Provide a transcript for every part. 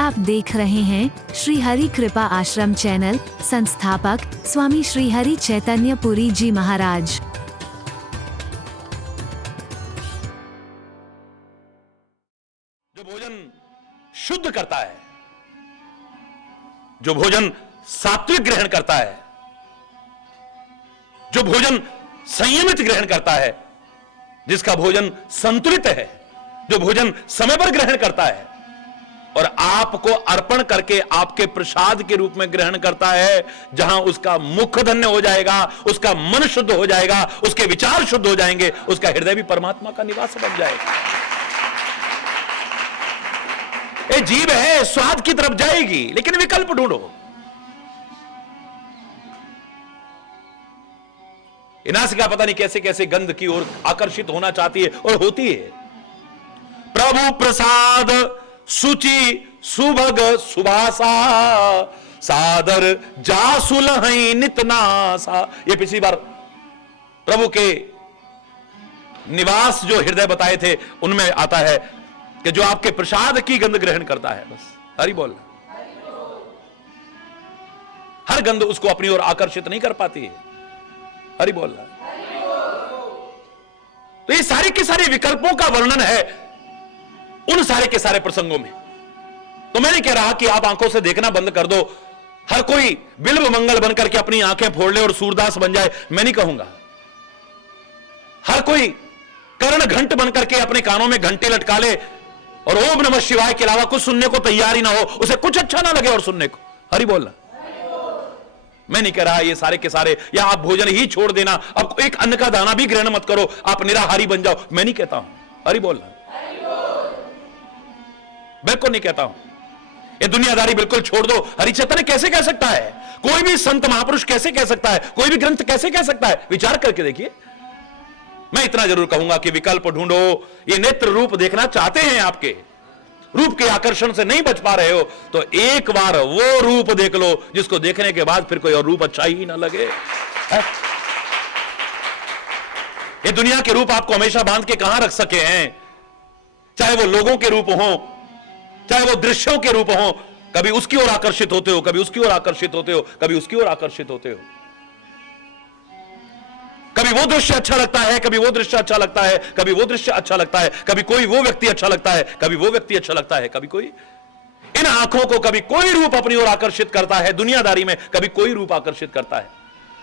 आप देख रहे हैं श्री हरि कृपा आश्रम चैनल। संस्थापक स्वामी श्री हरि चैतन्य पुरी जी महाराज। जो भोजन शुद्ध करता है, जो भोजन सात्विक ग्रहण करता है, जो भोजन संयमित ग्रहण करता है, जिसका भोजन संतुलित है, जो भोजन समय पर ग्रहण करता है और आपको अर्पण करके आपके प्रसाद के रूप में ग्रहण करता है, जहां उसका मुख धन्य हो जाएगा, उसका मन शुद्ध हो जाएगा, उसके विचार शुद्ध हो जाएंगे, उसका हृदय भी परमात्मा का निवास बन जाएगा। ये जीव है, स्वाद की तरफ जाएगी, लेकिन विकल्प ढूंढो। नासिका पता नहीं कैसे कैसे गंध की ओर आकर्षित होना चाहती है और होती है। प्रभु प्रसाद सुचि सुभग सुभासा सादर जासुलहै नितनासा। ये पिछली बार प्रभु के निवास जो हृदय बताए थे उनमें आता है कि जो आपके प्रसाद की गंध ग्रहण करता है, बस हरि बोल। हर गंध उसको अपनी ओर आकर्षित नहीं कर पाती है, हरि बोल। तो ये सारे के सारे विकल्पों का वर्णन है उन सारे के सारे प्रसंगों में। तो मैं नहीं कह रहा कि आप आंखों से देखना बंद कर दो, हर कोई बिल्व मंगल बनकर के अपनी आंखें फोड़ ले और सूरदास बन जाए, मैं नहीं कहूंगा। हर कोई कर्ण घंट बनकर के अपने कानों में घंटे लटका ले और ओम नमः शिवाय के अलावा कुछ सुनने को तैयार ही ना हो, उसे कुछ अच्छा ना लगे और सुनने को, हरि बोलना। मैं नहीं कह रहा ये सारे के सारे या आप भोजन ही छोड़ देना, अब एक अन्न का दाना भी ग्रहण मत करो, आप निराहारी बन जाओ, मैं नहीं कहता हूं, हरि बोलना। बिल्कुल नहीं कहता हूं ये दुनियादारी बिल्कुल छोड़ दो। हरि चैतन्य कैसे कह सकता है, कोई भी संत महापुरुष कैसे कह सकता है, कोई भी ग्रंथ कैसे कह सकता है, विचार करके देखिए। मैं इतना जरूर कहूंगा कि विकल्प ढूंढो। ये नेत्र रूप देखना चाहते हैं, आपके रूप के आकर्षण से नहीं बच पा रहे हो, तो एक बार वो रूप देख लो जिसको देखने के बाद फिर कोई और रूप अच्छा ही ना लगे। ये दुनिया के रूप आपको हमेशा बांध के कहां रख सके हैं, चाहे वो लोगों के रूप हो, चाहे वो दृश्यों के रूप हो, कभी उसकी ओर आकर्षित होते हो, कभी उसकी ओर आकर्षित होते हो, कभी उसकी ओर आकर्षित होते हो। कभी वो दृश्य अच्छा लगता है, कभी वो दृश्य अच्छा लगता है, कभी वो दृश्य अच्छा लगता है, कभी कोई वो व्यक्ति अच्छा लगता है, कभी वो व्यक्ति अच्छा लगता है, कभी कोई। इन आंखों को कभी कोई रूप अपनी ओर आकर्षित करता है दुनियादारी में, कभी कोई रूप आकर्षित करता है।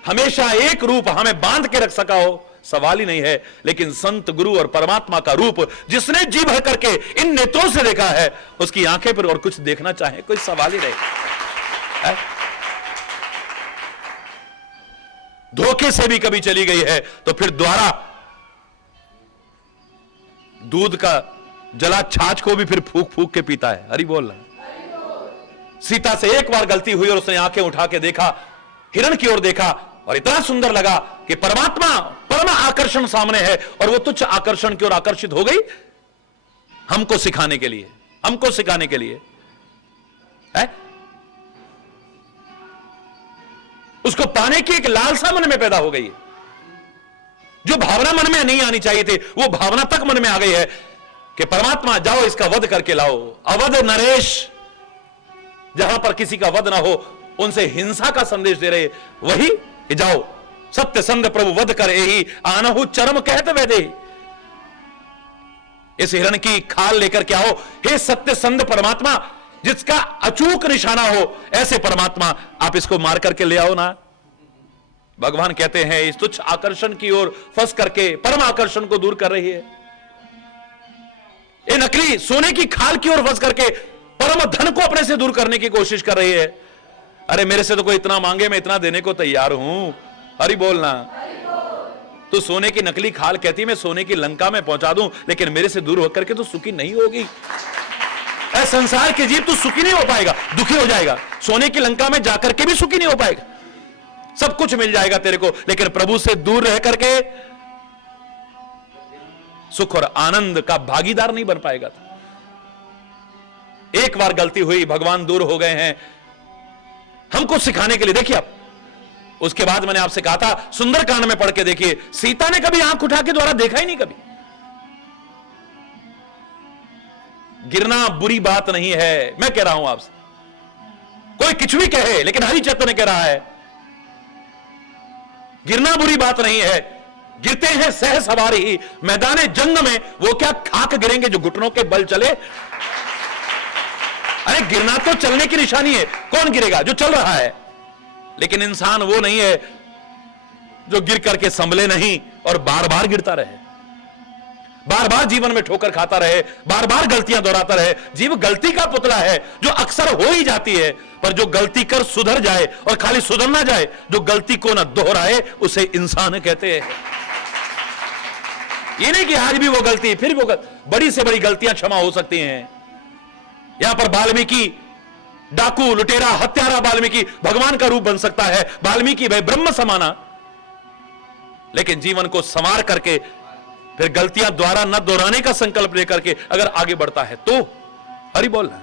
हमेशा एक रूप हमें बांध के रख सका हो, सवाल ही नहीं है। लेकिन संत गुरु और परमात्मा का रूप जिसने जी भर करके इन नेत्रों से देखा है, उसकी आंखें पर और कुछ देखना चाहे कोई सवाल ही नहीं। धोखे से भी कभी चली गई है तो फिर द्वारा दूध का जला छाछ को भी फिर फूक फूक के पीता है, हरि बोल रहा। सीता से एक बार गलती हुई और उसने आंखें उठा के देखा, हिरण की ओर देखा और इतना सुंदर लगा कि परमात्मा परम आकर्षण सामने है और वो तुच्छ आकर्षण की ओर आकर्षित हो गई। हमको सिखाने के लिए, हमको सिखाने के लिए है? उसको पाने की एक लालसा मन में पैदा हो गई है। जो भावना मन में नहीं आनी चाहिए थी, वो भावना तक मन में आ गई है कि परमात्मा जाओ इसका वध करके लाओ। अवध नरेश, जहां पर किसी का वध ना हो उनसे हिंसा का संदेश दे रहे वही कि जाओ सत्य संध प्रभु वध कर एही आनहु चरम कहत वैदे। इस हिरण की खाल लेकर के आओ, हे सत्य संध परमात्मा, जिसका अचूक निशाना हो, ऐसे परमात्मा आप इसको मार करके ले आओ ना। भगवान कहते हैं इस तुच्छ आकर्षण की ओर फंस करके परम आकर्षण को दूर कर रही है। ये नकली सोने की खाल की ओर फंस करके परम धन को अपने से दूर करने की कोशिश कर रही है। अरे मेरे से तो कोई इतना मांगे मैं इतना देने को तैयार हूं, हरि बोलना। तो सोने की नकली खाल कहती मैं सोने की लंका में पहुंचा दूं, लेकिन मेरे से दूर होकर के तो सुखी नहीं होगी। संसार के जीव तो सुखी नहीं हो पाएगा, दुखी हो जाएगा। सोने की लंका में जाकर के भी सुखी नहीं हो पाएगा। सब कुछ मिल जाएगा तेरे को, लेकिन प्रभु से दूर रह करके सुख और आनंद का भागीदार नहीं बन पाएगा। एक बार गलती हुई, भगवान दूर हो गए हैं हमको सिखाने के लिए। देखिए आप, उसके बाद मैंने आपसे कहा था सुंदरकांड में पढ़ के देखिए, सीता ने कभी आंख उठा के द्वारा देखा ही नहीं कभी। गिरना बुरी बात नहीं है। मैं कह रहा हूं आपसे, कोई कुछ भी कहे, लेकिन हरि चैतन्य कह रहा है गिरना बुरी बात नहीं है। गिरते हैं सह सवारी ही मैदान जंग में, वो क्या खाक गिरेंगे जो घुटनों के बल चले। अरे गिरना तो चलने की निशानी है, कौन गिरेगा? जो चल रहा है। लेकिन इंसान वो नहीं है जो गिर करके संभले नहीं और बार बार गिरता रहे, बार बार जीवन में ठोकर खाता रहे, बार बार गलतियां दोहराता रहे। जीव गलती का पुतला है जो अक्सर हो ही जाती है, पर जो गलती कर सुधर जाए और खाली सुधर ना जाए, जो गलती को ना दोहराए, उसे इंसान कहते हैं। ये नहीं कि आज भी वो गलती, फिर वो बड़ी से बड़ी गलतियां क्षमा हो सकती हैं। यहां पर वाल्मीकि डाकू, लुटेरा, हत्यारा वाल्मीकि भगवान का रूप बन सकता है, वाल्मीकि भाई ब्रह्म समाना, लेकिन जीवन को संवार करके फिर गलतियां द्वारा न दोहराने का संकल्प लेकर के अगर आगे बढ़ता है तो हरि बोलना।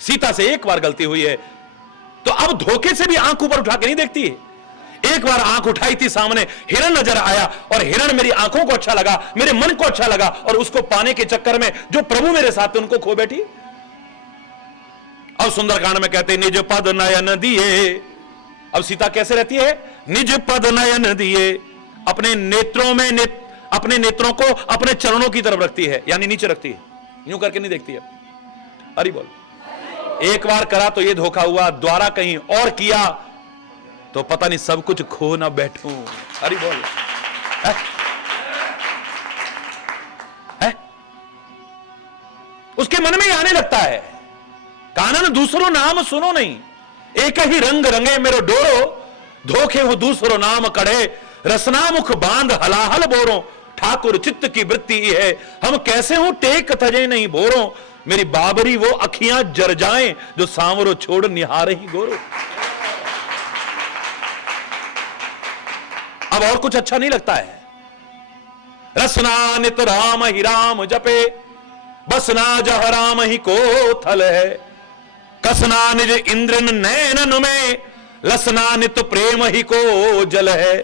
सीता से एक बार गलती हुई है तो अब धोखे से भी आंख ऊपर उठा के नहीं देखती है। एक बार आंख उठाई थी, सामने हिरण नजर आया और हिरण मेरी आंखों को अच्छा लगा, मेरे मन को अच्छा लगा, और उसको पाने के चक्कर में जो प्रभु मेरे साथ थे उनको खो बैठी। अब सुंदरकांड में कहते निज पद नयन दिए। अब सीता कैसे रहती है? निज पद नयन दिए, अपने नेत्रों में अपने नेत्रों को अपने चरणों की तरफ रखती है, यानी नीचे रखती है, यूं करके नहीं देखती है। हरि बोल। एक बार करा तो ये धोखा हुआ, द्वारा कहीं और किया तो पता नहीं सब कुछ खो ना बैठूं। हरि बोल। है? उसके मन में आने लगता है, कानन दूसरो नाम सुनो नहीं, एक ही रंग रंगे मेरो डोरो, धोखे हो दूसरो नाम कड़े, रसना मुख बांध हलाहल बोरो, ठाकुर चित्त की वृत्ति है, हम कैसे हो टेक तजे नहीं बोरो, मेरी बाबरी वो अखियां जर जाएं जो सांवरो छोड़ निहार ही गोरो। अब और कुछ अच्छा नहीं लगता है। रसना नित राम ही राम जपे, बसना जह राम ही को थल है, कसना निज इंद्रन नैनन में, लसना नित प्रेम ही को जल है,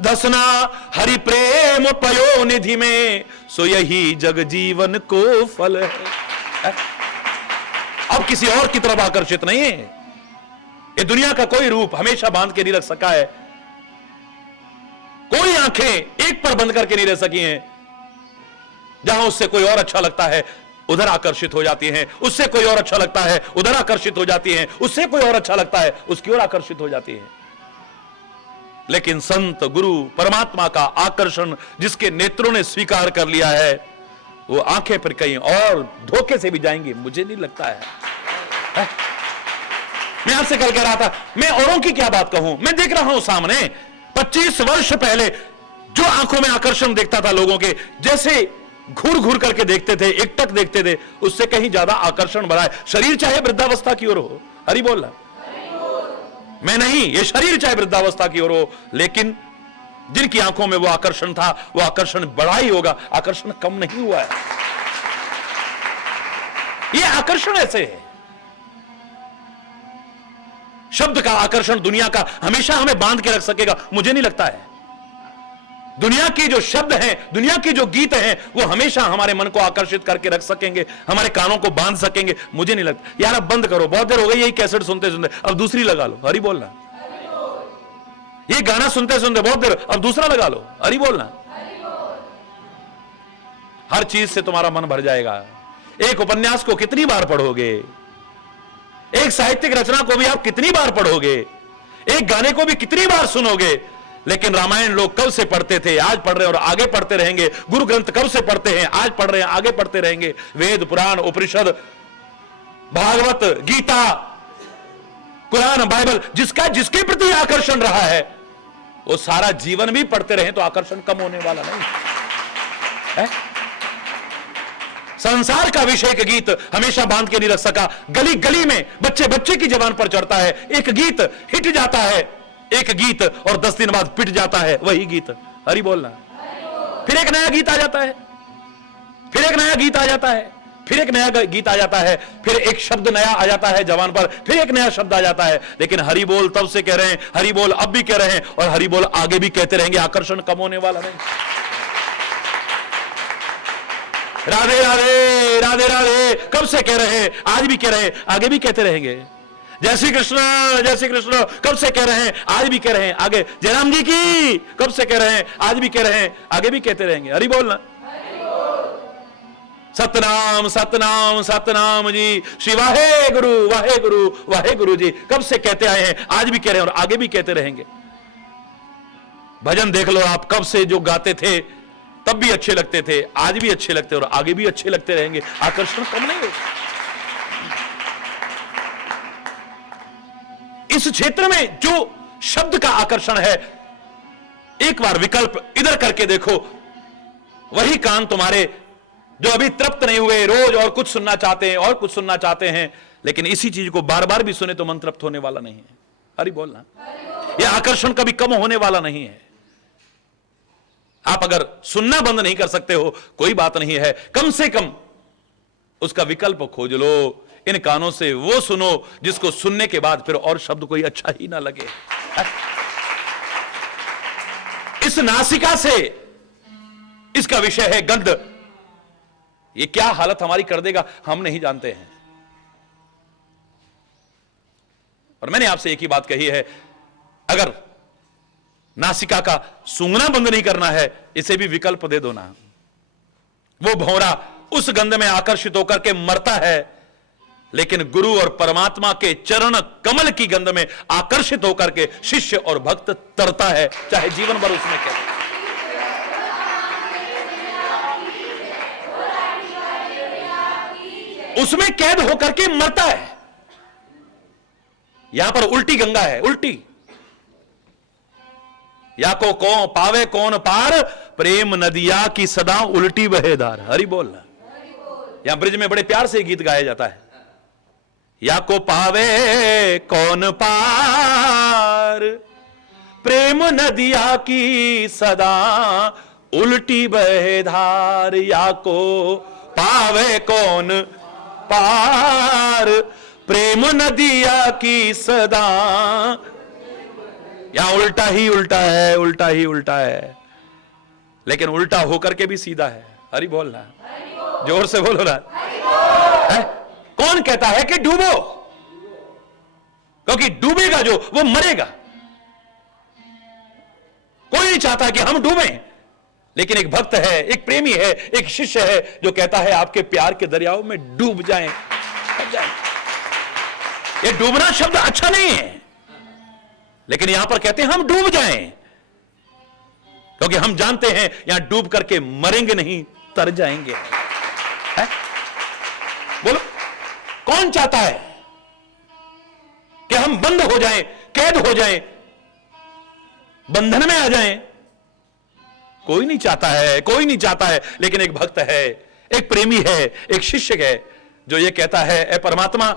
दसना हरि प्रेम पयो निधि में, सो यही जग जीवन को फल है। अब किसी और की तरफ आकर्षित नहीं है। ये दुनिया का कोई रूप हमेशा बांध के नहीं रख सका है, कोई आंखें एक पर बंद करके नहीं रह सकी हैं। जहां उससे कोई और अच्छा लगता है उधर आकर्षित हो जाती हैं, उससे कोई और अच्छा लगता है उधर आकर्षित हो जाती हैं, उससे कोई और अच्छा लगता है उसकी ओर आकर्षित हो जाती हैं। लेकिन संत गुरु परमात्मा का आकर्षण जिसके नेत्रों ने स्वीकार कर लिया है, वो आंखें फिर कहीं और धोखे से भी जाएंगी, मुझे नहीं लगता है। मैं आपसे कल कह रहा था, मैं औरों की क्या बात कहूं, मैं देख रहा हूं सामने 25 वर्ष पहले जो आंखों में आकर्षण देखता था लोगों के, जैसे घूर घूर करके देखते थे, एकटक देखते थे, उससे कहीं ज्यादा आकर्षण बढ़ा है। शरीर चाहे वृद्धावस्था की ओर हो, हरि बोलना, मैं नहीं, ये शरीर चाहे वृद्धावस्था की ओर हो, लेकिन जिनकी आंखों में वो आकर्षण था वो आकर्षण बढ़ा ही होगा, आकर्षण कम नहीं हुआ है। ये आकर्षण ऐसे है, शब्द का आकर्षण दुनिया का हमेशा हमें बांध के रख सकेगा, मुझे नहीं लगता है। दुनिया के जो शब्द हैं, दुनिया के जो गीत हैं, वो हमेशा हमारे मन को आकर्षित करके रख सकेंगे, हमारे कानों को बांध सकेंगे, मुझे नहीं लगता। यार अब बंद करो, बहुत देर हो गई यही कैसेट सुनते सुनते, अब दूसरी लगा लो, हरि बोलना। ये गाना सुनते सुनते बहुत देर, अब दूसरा लगा लो, हरि बोलना। हर चीज से तुम्हारा मन भर जाएगा। एक उपन्यास को कितनी बार पढ़ोगे, एक साहित्यिक रचना को भी आप कितनी बार पढ़ोगे, एक गाने को भी कितनी बार सुनोगे। लेकिन रामायण लोग कब से पढ़ते थे, आज पढ़ रहे हैं और आगे पढ़ते रहेंगे। गुरु ग्रंथ कब से पढ़ते हैं, आज पढ़ रहे हैं, आगे पढ़ते रहेंगे। वेद, पुराण, उपनिषद, भागवत, गीता, कुरान, बाइबल, जिसका जिसके प्रति आकर्षण रहा है वो सारा जीवन भी पढ़ते रहे तो आकर्षण कम होने वाला नहीं है। संसार का विषय का गीत हमेशा बांध के नहीं रख सका। गली गली में बच्चे बच्चे की जबान पर चढ़ता है, एक गीत हिट जाता है, एक गीत और 10 दिन बाद पिट जाता है वही गीत, हरि बोलना। फिर एक नया गीत आ जाता है, फिर एक नया गीत आ जाता है, फिर एक नया गीत आ जाता है, फिर एक शब्द नया आ जाता है जबान पर, फिर एक नया शब्द आ जाता है। लेकिन हरि बोल तब से कह रहे हैं, हरि बोल अब भी कह रहे हैं और हरि बोल आगे भी कहते रहेंगे, आकर्षण कम होने वाला नहीं। राधे राधे राधे राधे कब से कह रहे हैं, आज भी कह रहे हैं, आगे भी कहते रहेंगे। जय श्री कृष्ण कब से कह रहे हैं, आज भी कह रहे हैं, आगे जयराम जी की कब से कह रहे हैं, आज भी कह रहे हैं, आगे भी कहते रहेंगे। हरि बोल ना। सतनाम सतनाम सतनाम जी, श्री वाहे गुरु जी कब से कहते आए हैं, आज भी कह रहे हैं और आगे भी कहते रहेंगे। भजन देख लो आप, कब से जो गाते थे तब भी अच्छे लगते थे, आज भी अच्छे लगते और आगे भी अच्छे लगते रहेंगे। आकर्षण कम नहीं होगा। इस क्षेत्र में जो शब्द का आकर्षण है, एक बार विकल्प इधर करके देखो, वही कान तुम्हारे जो अभी तृप्त नहीं हुए, रोज और कुछ सुनना चाहते हैं और कुछ सुनना चाहते हैं, लेकिन इसी चीज को बार बार भी सुने तो मन तृप्त होने वाला नहीं है। हरि बोलना। यह आकर्षण कभी कम होने वाला नहीं है। आप अगर सुनना बंद नहीं कर सकते हो कोई बात नहीं है, कम से कम उसका विकल्प खोज लो। इन कानों से वो सुनो जिसको सुनने के बाद फिर और शब्द कोई अच्छा ही ना लगे। इस नासिका से, इसका विषय है गंध, ये क्या हालत हमारी कर देगा हम नहीं जानते हैं। और मैंने आपसे एक ही बात कही है, अगर नासिका का सूंघना बंद नहीं करना है, इसे भी विकल्प दे दो ना। वो भौरा उस गंध में आकर्षित होकर के मरता है, लेकिन गुरु और परमात्मा के चरण कमल की गंध में आकर्षित होकर के शिष्य और भक्त तरता है, चाहे जीवन भर उसमें क्या। उसमें कैद होकर के मरता है। यहां पर उल्टी गंगा है, उल्टी। या को कौन पावे कौन पार, प्रेम नदिया की सदा उल्टी बहेदार। हरि बोल। यहां ब्रिज में बड़े प्यार से गीत गाया जाता है, या को पावे कौन पार, प्रेम नदिया की सदा उल्टी बहेधार। या को पावे कौन पार, प्रेम नदिया की सदा। यहां उल्टा ही उल्टा है, उल्टा ही उल्टा है, लेकिन उल्टा होकर के भी सीधा है। हरि बोलना, जोर से बोलो ना। कौन कहता है कि डूबो, क्योंकि डूबेगा जो वो मरेगा। कोई नहीं चाहता कि हम डूबें, लेकिन एक भक्त है, एक प्रेमी है, एक शिष्य है जो कहता है आपके प्यार के दरियाओं में डूब जाएं। ये डूबना शब्द अच्छा नहीं है, लेकिन यहां पर कहते हैं हम डूब जाएं, क्योंकि हम जानते हैं यहां डूब करके मरेंगे नहीं, तर जाएंगे। है? बोलो, कौन चाहता है कि हम बंद हो जाएं, कैद हो जाएं, बंधन में आ जाएं? कोई नहीं चाहता है, कोई नहीं चाहता है, लेकिन एक भक्त है, एक प्रेमी है, एक शिष्य है जो ये कहता है, ए परमात्मा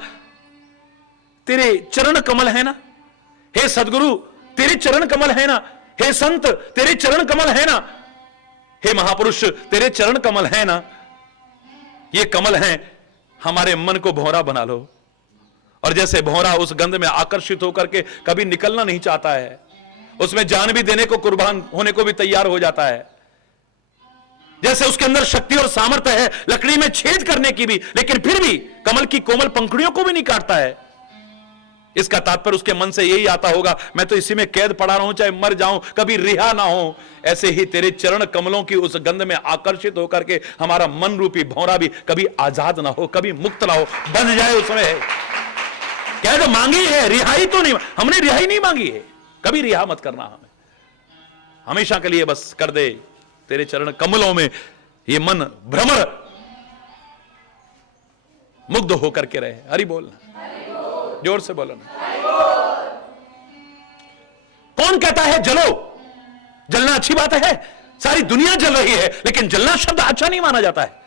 तेरे चरण कमल है ना, हे सदगुरु तेरे चरण कमल है ना, हे संत तेरे चरण कमल है ना, हे महापुरुष तेरे चरण कमल है ना, ये कमल हैं, हमारे मन को भौरा बना लो। और जैसे भौरा उस गंध में आकर्षित होकर के कभी निकलना नहीं चाहता है, उसमें जान भी देने को, कुर्बान होने को भी तैयार हो जाता है, जैसे उसके अंदर शक्ति और सामर्थ्य है लकड़ी में छेद करने की भी, लेकिन फिर भी कमल की कोमल पंखुड़ियों को भी नहीं काटता है। इसका तात्पर्य उसके मन से यही आता होगा, मैं तो इसी में कैद पड़ा रहूं, चाहे मर जाऊं, कभी रिहा ना हो। ऐसे ही तेरे चरण कमलों की उस गंध में आकर्षित होकर के हमारा मन रूपी भौरा भी कभी आजाद ना हो, कभी मुक्त ना हो, बंध जाए उसमें। कैद मांगी है, रिहाई तो नहीं, हमने रिहाई नहीं मांगी है, कभी रिहा मत करना हमें, हमेशा के लिए बस कर दे तेरे चरण कमलों में ये मन भ्रमर मुग्ध होकर के रहे। हरि बोलना, जोर से बोलो ना। कौन कहता है जलो, जलना अच्छी बात है, सारी दुनिया जल रही है, लेकिन जलना शब्द अच्छा नहीं माना जाता है।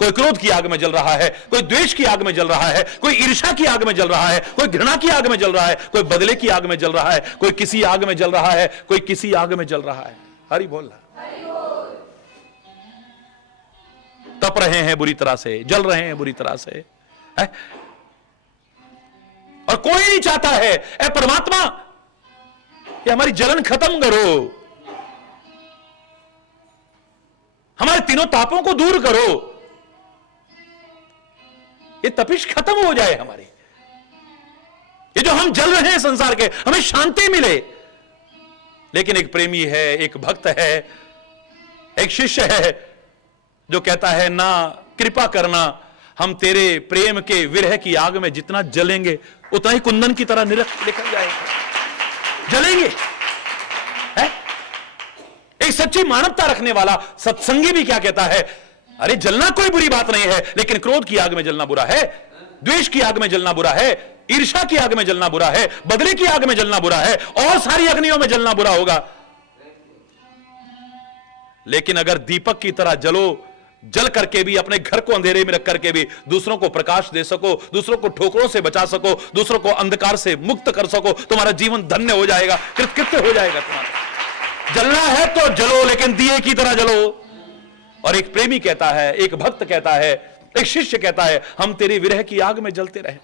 कोई क्रोध की आग में जल रहा है, कोई द्वेष की आग में जल रहा है, कोई ईर्ष्या की आग में जल रहा है, कोई घृणा की आग में जल रहा है, कोई बदले की आग में जल रहा है, कोई किसी आग में जल रहा है, कोई किसी आग में जल रहा है। हरि बोलना। तप रहे हैं बुरी तरह से, जल रहे हैं बुरी तरह से, है? और कोई नहीं चाहता है, ए परमात्मा ये हमारी जलन खत्म करो, हमारे तीनों तापों को दूर करो, ये तपिश खत्म हो जाए हमारी, ये जो हम जल रहे हैं संसार के, हमें शांति मिले। लेकिन एक प्रेमी है, एक भक्त है, एक शिष्य है जो कहता है ना कृपा करना, हम तेरे प्रेम के विरह की आग में जितना जलेंगे उतना ही कुंदन की तरह निकल जाएंगे, जलेंगे। है? एक सच्ची मानवता रखने वाला सत्संगी भी क्या कहता है, अरे जलना कोई बुरी बात नहीं है, लेकिन क्रोध की आग में जलना बुरा है, द्वेष की आग में जलना बुरा है, ईर्ष्या की आग में जलना बुरा है, बदले की आग में जलना बुरा है, और सारी अग्नियों में जलना बुरा होगा। लेकिन अगर दीपक की तरह जलो, जल करके भी अपने घर को अंधेरे में रख करके भी दूसरों को प्रकाश दे सको, दूसरों को ठोकरों से बचा सको, दूसरों को अंधकार से मुक्त कर सको, तुम्हारा जीवन धन्य हो जाएगा, कृतकृत्य हो जाएगा तुम्हारा। जलना है तो जलो, लेकिन दिए की तरह जलो। और एक प्रेमी कहता है, एक भक्त कहता है, एक शिष्य कहता है, हम तेरी विरह की आग में जलते रहे,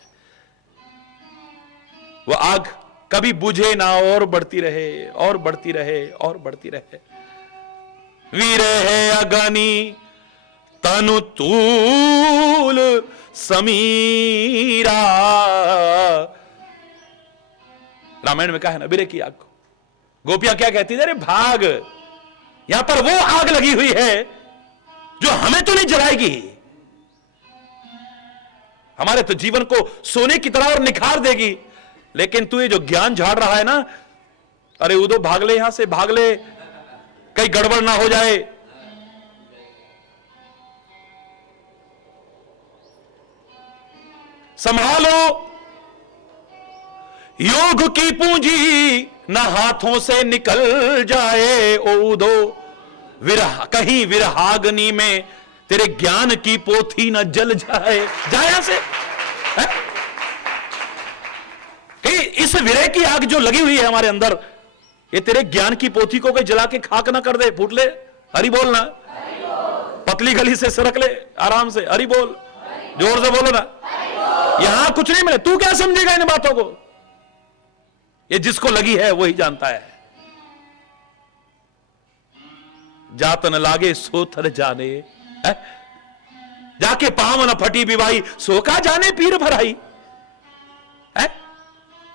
वह आग कभी बुझे ना और बढ़ती रहे और बढ़ती रहे और बढ़ती रहे। विरह अग्नि तनु तूल समीरा, रामायण में कहा है ना विरह की आग को। गोपियां क्या कहती थी, अरे भाग, यहां पर वो आग लगी हुई है जो हमें तो नहीं जलाएगी, हमारे तो जीवन को सोने की तरह और निखार देगी। लेकिन तू ये जो ज्ञान झाड़ रहा है ना, अरे उदो भाग ले, यहां से भाग ले, कहीं गड़बड़ ना हो जाए। संभालो योग की पूंजी न हाथों से निकल जाए, ओदो विरह कहीं विरहाग्नि में तेरे ज्ञान की पोथी न जल जाए। जाए यहां से, कहीं इस विरह की आग जो लगी हुई है हमारे अंदर, ये तेरे ज्ञान की पोथी को कोई जला के खाक ना कर दे, फूट ले। हरि बोल ना, पतली गली से सरक ले आराम से, हरि बोल, जोर से बोलो ना। यहां कुछ नहीं मिले, तू क्या समझेगा इन बातों को, ये जिसको लगी है वही जानता है। जात न लागे सो थर जाने, जाके पाव न फटी बिवाई, सो का जाने पीर भराई।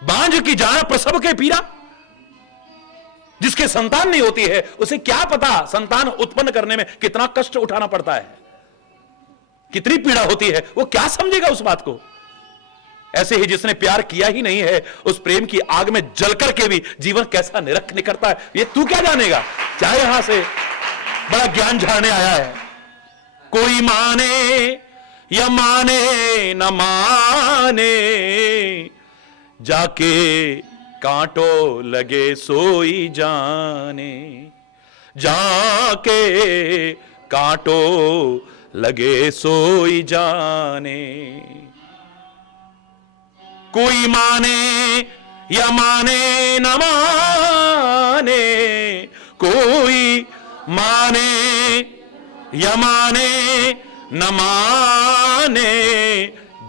बांझ की जान प्रसव के पीरा, जिसके संतान नहीं होती है उसे क्या पता संतान उत्पन्न करने में कितना कष्ट उठाना पड़ता है, कितनी पीड़ा होती है, वो क्या समझेगा उस बात को। ऐसे ही जिसने प्यार किया ही नहीं है, उस प्रेम की आग में जलकर के भी जीवन कैसा निरख निकलता है, ये तू क्या जानेगा। चाहे यहां से बड़ा ज्ञान झाड़ने आया है, कोई माने या माने न माने, जाके कांटो लगे सोई जाने, जाके कांटो लगे सोई जाने। कोई माने या माने न माने, कोई माने या माने न माने,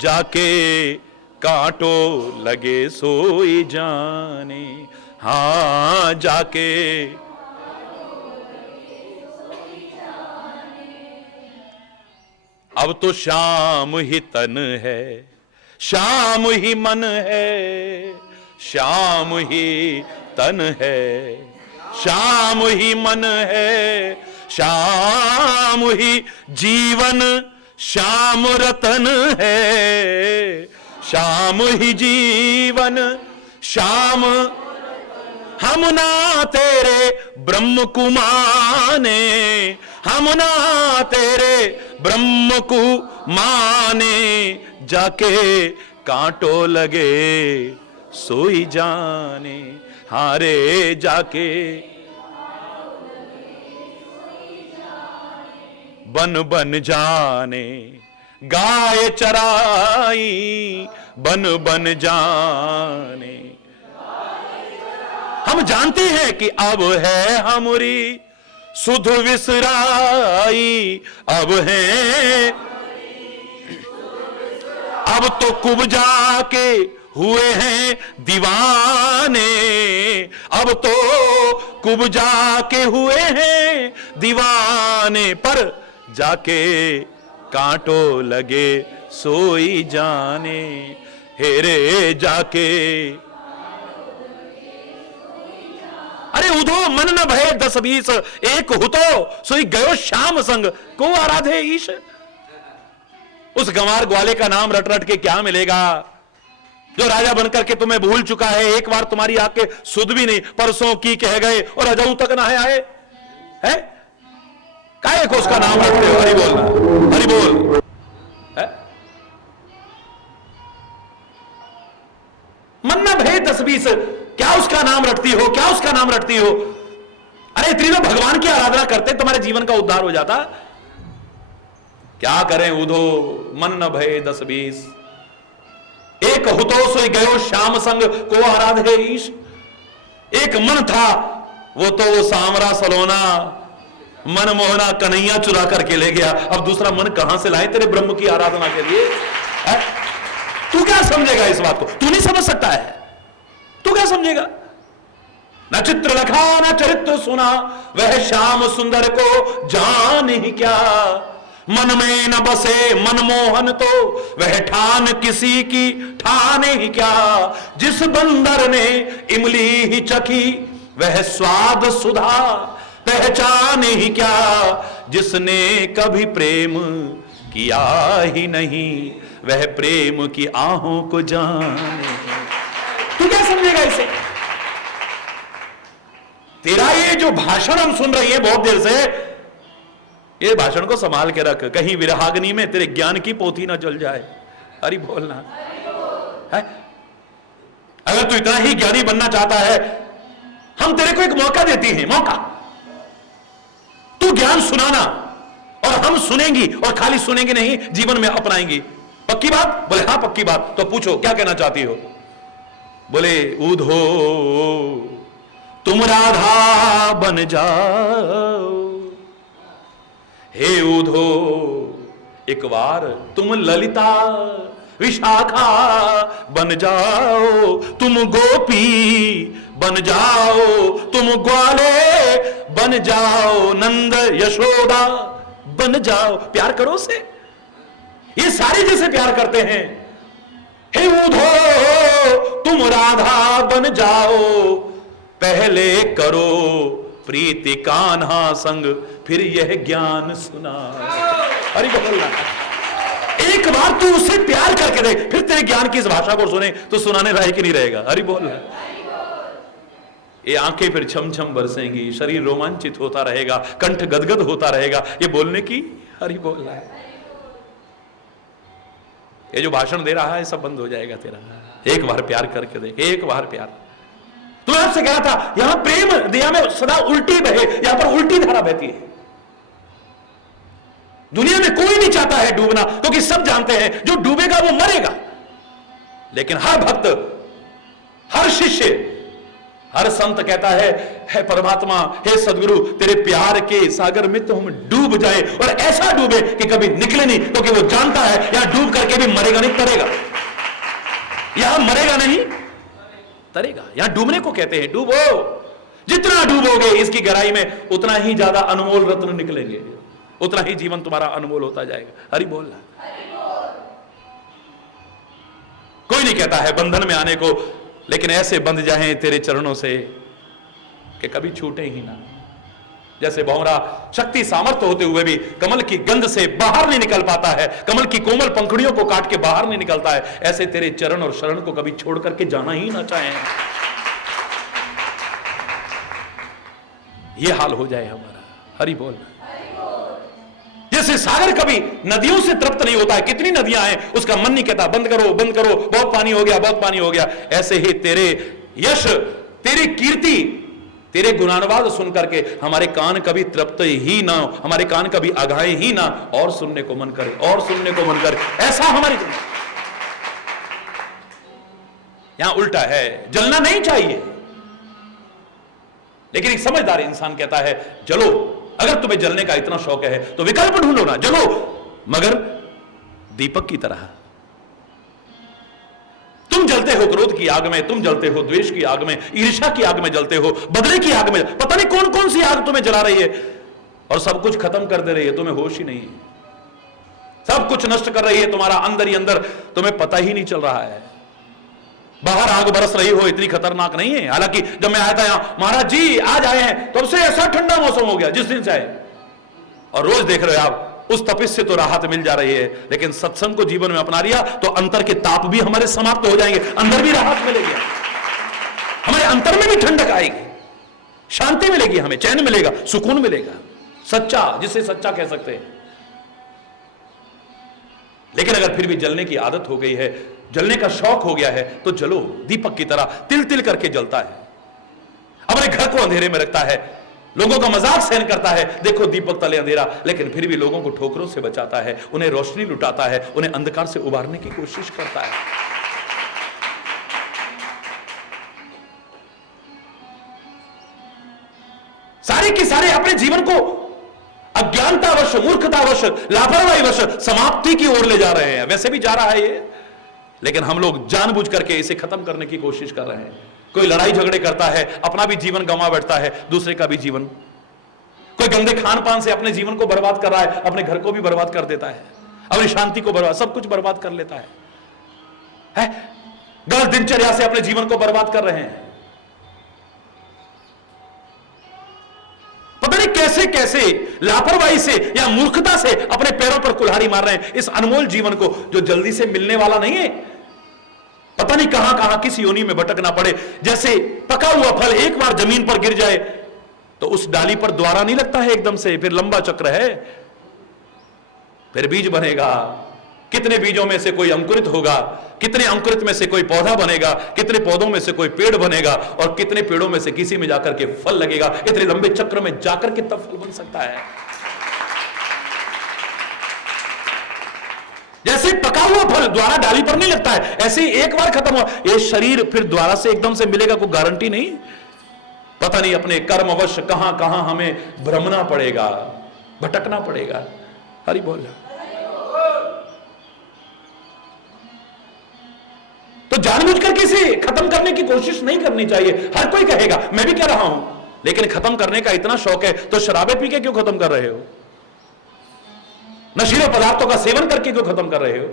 जाके कांटो लगे सोई जाने। हां जाके अब तो शाम ही तन है, शाम ही मन है, शाम ही तन है, शाम ही मन है, शाम ही जीवन, शाम रतन है, शाम ही जीवन, शाम हम ना तेरे ब्रह्म को माने, हम ना तेरे ब्रह्म को माने, जाके कांटो लगे सोई जाने। हारे जाके बन बन जाने, गाय चराई बन बन जाने। हम जानते हैं कि अब है हमारी सुध विसराई, अब है अब तो कुब जाके हुए हैं दीवाने, अब तो कुब्जा के हुए हैं दीवाने, पर जाके कांटों लगे सोई जाने, हेरे जाके। अरे उधो मन न भय 10-20, एक हुतो सोई गयो श्याम संग, को आराधे ईश। उस गंवार ग्वाले का नाम रट रट के क्या मिलेगा, जो राजा बनकर के तुम्हें भूल चुका है, एक बार तुम्हारी आके सुध भी नहीं, परसों की कह गए और अजऊ तक ना आए है। काहे को उसका नाम रटते हो, हरि बोलना, हरि बोल है? मन न भय 10-20, क्या उसका नाम रटती हो, क्या उसका नाम रटती हो। अरे इतनी तो भगवान की आराधना करते तुम्हारे जीवन का उद्धार हो जाता। क्या करें उधो मन न भय 10-20, एक हुतो सोई गयो श्याम संग, को आराधे ईश। एक मन था वो तो वो सामरा सलोना, मन मोहना कन्हैया चुरा करके ले गया, अब दूसरा मन कहां से लाए तेरे ब्रह्म की आराधना के लिए है? तू क्या समझेगा इस बात को, तू नहीं समझ सकता है, तू क्या समझेगा। न चित्र लखा न चरित्र सुना, वह श्याम सुंदर को जान ही क्या। मन में न बसे मनमोहन तो, वह ठान किसी की ठाने ही क्या। जिस बंदर ने इमली ही चखी, वह स्वाद सुधा पहचाने ही क्या। जिसने कभी प्रेम किया ही नहीं, वह प्रेम की आहों को जाने। तू क्या समझेगा इसे। तेरा ये जो भाषण हम सुन रही है बहुत देर से, ये भाषण को संभाल के रख, कहीं विरहाग्नि में तेरे ज्ञान की पोथी ना जल जाए। हरि बोलना है। अगर तू इतना ही ज्ञानी बनना चाहता है, हम तेरे को एक मौका देते हैं, मौका। तू ज्ञान सुनाना और हम सुनेंगी, और खाली सुनेंगे नहीं, जीवन में अपनाएंगी। पक्की बात? बोले हाँ पक्की बात। तो पूछो क्या कहना चाहती हो। बोले ऊधो तुम राधा बन जाओ, हे ऊधो एक बार तुम ललिता विशाखा बन जाओ, तुम गोपी बन जाओ, तुम ग्वाले बन जाओ, नंद यशोदा बन जाओ। प्यार करो से, ये सारे जैसे प्यार करते हैं। हे ऊधो तुम राधा बन जाओ, पहले करो प्रीति कान्हा संग, फिर यह ज्ञान सुना। अरे बोलना, एक बार तू उससे प्यार करके देख, फिर तेरे ज्ञान की इस भाषा को सुने तो सुनाने लायक ही नहीं रहेगा। अरे बोल, ये आंखें फिर छम छम बरसेंगी, शरीर रोमांचित होता रहेगा, कंठ गदगद होता रहेगा ये बोलने की। हरि बोल रहा है। ये जो भाषण दे रहा है सब बंद हो जाएगा तेरा। एक बार प्यार करके देख, एक बार प्यार। तो मैं आपसे कह रहा था, यहां प्रेम दिया में सदा उल्टी बहे, यहां पर उल्टी धारा बहती है। दुनिया में कोई नहीं चाहता है डूबना, क्योंकि सब जानते हैं जो डूबेगा वो मरेगा। लेकिन हर भक्त, हर शिष्य, हर संत कहता है, हे परमात्मा, हे सदगुरु, तेरे प्यार के सागर में तो हम डूब जाए, और ऐसा डूबे कि कभी निकले नहीं, क्योंकि वो जानता है यहां डूब करके भी मरेगा नहीं, तरेगा। यहां मरेगा नहीं, तरेगा। यहां डूबने को कहते हैं, डूबो। जितना डूबोगे इसकी गहराई में, उतना ही ज्यादा अनमोल रत्न निकलेंगे, उतना ही जीवन तुम्हारा अनमोल होता जाएगा। हरि बोल। कोई नहीं कहता है बंधन में आने को, लेकिन ऐसे बंध जाएं तेरे चरणों से कि कभी छूटे ही ना। जैसे भंवरा शक्ति सामर्थ्य होते हुए भी कमल की गंध से बाहर नहीं निकल पाता है, कमल की कोमल पंखुड़ियों को काट के बाहर नहीं निकलता है, ऐसे तेरे चरण और शरण को कभी छोड़ करके जाना ही ना चाहें। ये हाल हो जाए हमारा। हरि बोल। जैसे सागर कभी नदियों से तृप्त नहीं होता है, कितनी नदियां हैं, उसका मन नहीं कहता बंद करो बंद करो, बहुत पानी हो गया बहुत पानी हो गया। ऐसे ही तेरे यश, तेरी कीर्ति, तेरे गुणानुवाद सुन करके हमारे कान कभी तृप्त ही ना, हमारे कान कभी अघाए ही ना, और सुनने को मन करे, और सुनने को मन करे। ऐसा हमारी यहां उल्टा है। जलना नहीं चाहिए, लेकिन एक समझदार इंसान कहता है जलो। अगर तुम्हें जलने का इतना शौक है तो विकल्प ढूंढो ना, जलो, मगर दीपक की तरह। तुम जलते हो क्रोध की आग में, तुम जलते हो द्वेष की आग में, ईर्ष्या की आग में जलते हो, बदले की आग में, पता नहीं कौन कौन सी आग तुम्हें जला रही है और सब कुछ खत्म कर दे रही है, तुम्हें होश ही नहीं है, सब कुछ नष्ट कर रही है तुम्हारा अंदर ही अंदर, तुम्हें पता ही नहीं चल रहा है। बाहर आग बरस रही हो इतनी खतरनाक नहीं है। हालांकि जब मैं आया था यहां, महाराज जी आज आए हैं, तब से ऐसा ठंडा मौसम हो गया जिस दिन से आए, और रोज देख रहे हो आप उस तपिश से तो राहत मिल जा रही है, लेकिन सत्संग को जीवन में अपना लिया तो अंतर के ताप भी हमारे समाप्त हो जाएंगे, अंदर भी राहत मिलेगी, हमारे अंतर में भी ठंडक आएगी, शांति मिलेगी, हमें चैन मिलेगा, सुकून मिलेगा, सच्चा, जिसे सच्चा कह सकते हैं। लेकिन अगर फिर भी जलने की आदत हो गई है, जलने का शौक हो गया है, तो जलो, दीपक की तरह तिल तिल करके जलता है, अपने घर को अंधेरे में रखता है, लोगों का मजाक सहन करता है, देखो दीपक तले अंधेरा, लेकिन फिर भी लोगों को ठोकरों से बचाता है, उन्हें रोशनी लुटाता है, उन्हें अंधकार से उबारने की कोशिश करता है। सारे के सारे अपने जीवन को अज्ञानतावश, मूर्खतावश, लापरवाहीवश समाप्ति की ओर ले जा रहे हैं। वैसे भी जा रहा है ये, लेकिन हम लोग जानबूझ करके इसे खत्म करने की कोशिश कर रहे हैं। कोई लड़ाई झगड़े करता है, अपना भी जीवन गंवा बैठता है, दूसरे का भी जीवन, कोई गंदे खान पान से अपने जीवन को बर्बाद कर रहा है, अपने घर को भी बर्बाद कर देता है, अपनी शांति को बर्बाद, सब कुछ बर्बाद कर लेता है? गलत दिनचर्या से अपने जीवन को बर्बाद कर रहे हैं। पता नहीं कैसे कैसे लापरवाही से या मूर्खता से अपने पैरों पर कुल्हाड़ी मार रहे हैं इस अनमोल जीवन को, जो जल्दी से मिलने वाला नहीं है। पता नहीं कहां कहां किस योनि में भटकना पड़े। जैसे पका हुआ फल एक बार जमीन पर गिर जाए तो उस डाली पर द्वारा नहीं लगता है एकदम से, फिर लंबा चक्र है, फिर बीज बनेगा, कितने बीजों में से कोई अंकुरित होगा, कितने अंकुरित में से कोई पौधा बनेगा, कितने पौधों में से कोई पेड़ बनेगा, और कितने पेड़ों में से किसी में जाकर के फल लगेगा। इतने लंबे चक्र में जाकर के तब फल बन सकता है। जैसे पका हुआ फल द्वारा डाली पर नहीं लगता है, ऐसे ही एक बार खत्म हुआ ये शरीर फिर द्वारा से एकदम से मिलेगा, कोई गारंटी नहीं। पता नहीं अपने कर्मवश कहां कहां हमें भ्रमना पड़ेगा, भटकना पड़ेगा। हरि बोल। तो जानबूझ करके इसे खत्म करने की कोशिश नहीं करनी चाहिए। हर कोई कहेगा, मैं भी कह रहा हूं, लेकिन खत्म करने का इतना शौक है तो शराबें पी के क्यों खत्म कर रहे हो? नशीले पदार्थों का सेवन करके क्यों खत्म कर रहे हो?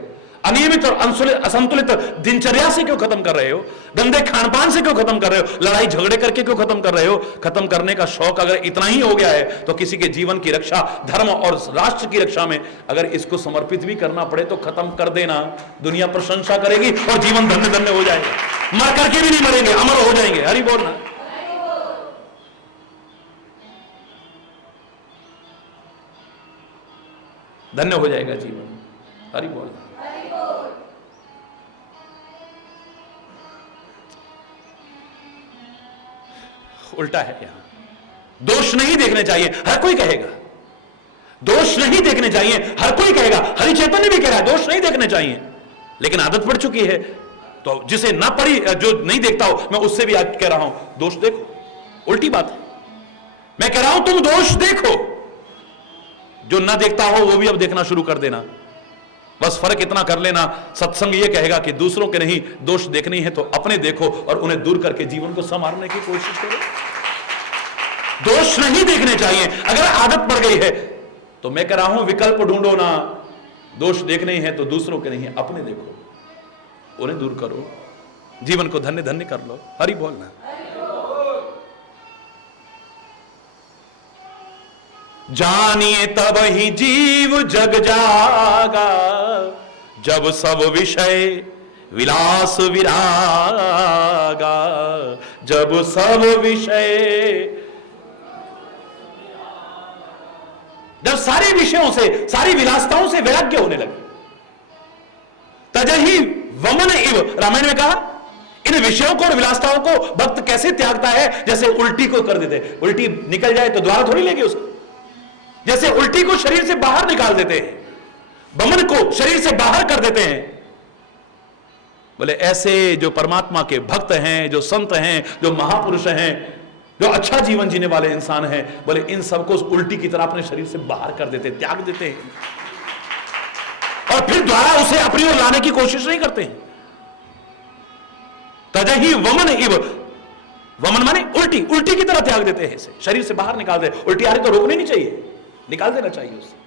अनियमित और असंतुलित दिनचर्या से क्यों खत्म कर रहे हो? गंदे खानपान से क्यों खत्म कर रहे हो? लड़ाई झगड़े करके क्यों खत्म कर रहे हो? खत्म करने का शौक अगर इतना ही हो गया है तो किसी के जीवन की रक्षा, धर्म और राष्ट्र की रक्षा में अगर इसको समर्पित भी करना पड़े तो खत्म कर देना। दुनिया प्रशंसा करेगी और जीवन धन्य धन्य हो जाएगा। मर करके भी नहीं मरेंगे, अमर हो जाएंगे। हरि बोलना। धन्य हो जाएगा जीवन। हरि बोल। उल्टा है यहां। दोष नहीं देखने चाहिए, हर कोई कहेगा। दोष नहीं देखने चाहिए, हर कोई कहेगा। हरि चैतन्य भी कह रहा है दोष नहीं देखने चाहिए, लेकिन आदत पड़ चुकी है तो जिसे ना पड़ी, जो नहीं देखता हो, मैं उससे भी आज कह रहा हूं दोष देखो। उल्टी बात है। मैं कह रहा हूं तुम दोष देखो, जो ना देखता हो वो भी अब देखना शुरू कर देना। बस फर्क इतना कर लेना, सत्संग ये कहेगा कि दूसरों के नहीं दोष देखने हैं तो अपने देखो और उन्हें दूर करके जीवन को संवारने की कोशिश करो। दोष नहीं देखने चाहिए। अगर आदत पड़ गई है तो मैं कह रहा हूं विकल्प ढूंढो ना। दोष देखने हैं तो दूसरों के नहीं अपने देखो, उन्हें दूर करो, जीवन को धन्य धन्य कर लो। हरि बोलना। जानिए तब ही जीव जग जागा, जब सब विषय विलास विरागा, जब सब विषय, जब सारे विषयों से, सारी विलासताओं से वैराग्य होने लगे। तजहि वमन इव, रामायण में कहा इन विषयों को और विलासताओं को भक्त कैसे त्यागता है? जैसे उल्टी को कर देते, उल्टी निकल जाए तो द्वारा थोड़ी लेगी उसको। जैसे उल्टी को शरीर से बाहर निकाल देते हैं, वमन को शरीर से बाहर कर देते हैं। बोले ऐसे जो परमात्मा के भक्त हैं, जो संत हैं, जो महापुरुष हैं, जो अच्छा जीवन जीने वाले इंसान हैं, बोले इन सबको उल्टी की तरह अपने शरीर से बाहर कर देते, त्याग देते हैं, और फिर द्वारा उसे अपनी ओर लाने की कोशिश नहीं करते हैं। तजहि वमन इव, वमन माने उल्टी, उल्टी की तरह त्याग देते हैं इसे, शरीर से बाहर निकाल दे। उल्टी आ रही तो रोकनी नहीं चाहिए, निकाल देना चाहिए उसे।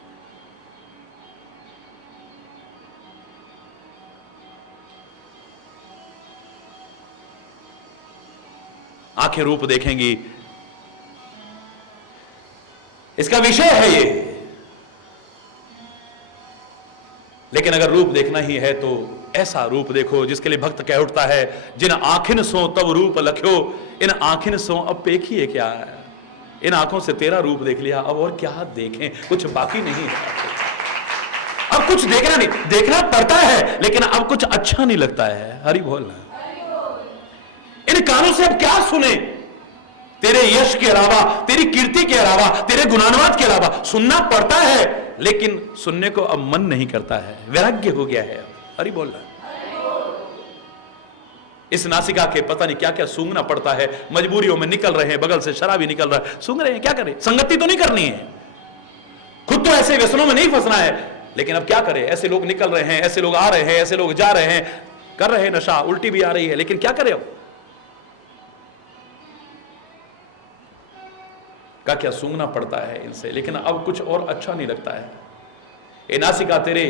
आंखें रूप देखेंगी, इसका विषय है ये। लेकिन अगर रूप देखना ही है तो ऐसा रूप देखो जिसके लिए भक्त कह उठता है, जिन आंखिन सो तब रूप लख्यो, इन आंखिन सो अब पेखिए क्या है। इन आंखों से तेरा रूप देख लिया, अब और क्या देखें, कुछ बाकी नहीं है। अब कुछ देखना नहीं, देखना पड़ता है लेकिन अब कुछ अच्छा नहीं लगता है। हरि बोल। इन कानों से अब क्या सुने, तेरे यश के अलावा, तेरी कीर्ति के अलावा, तेरे गुणानुवाद के अलावा सुनना पड़ता है, लेकिन सुनने को अब मन नहीं करता है, वैराग्य हो गया है। हरि बोल रहा है। इस नासिका के पता नहीं क्या क्या सूंघना पड़ता है, मजबूरियों में निकल रहे हैं, बगल से शराबी निकल रहा है, सूंघ रहे हैं, क्या करें, संगति तो नहीं करनी है, खुद तो ऐसे व्यसनों में नहीं फंसना है, लेकिन अब क्या करें, ऐसे लोग निकल रहे हैं, ऐसे लोग आ रहे हैं, ऐसे लोग जा रहे हैं, कर रहे हैं नशा, उल्टी भी आ रही है, लेकिन क्या करें अब, क्या सूंघना पड़ता है इनसे, लेकिन अब कुछ और अच्छा नहीं लगता है। ए नासिका तेरे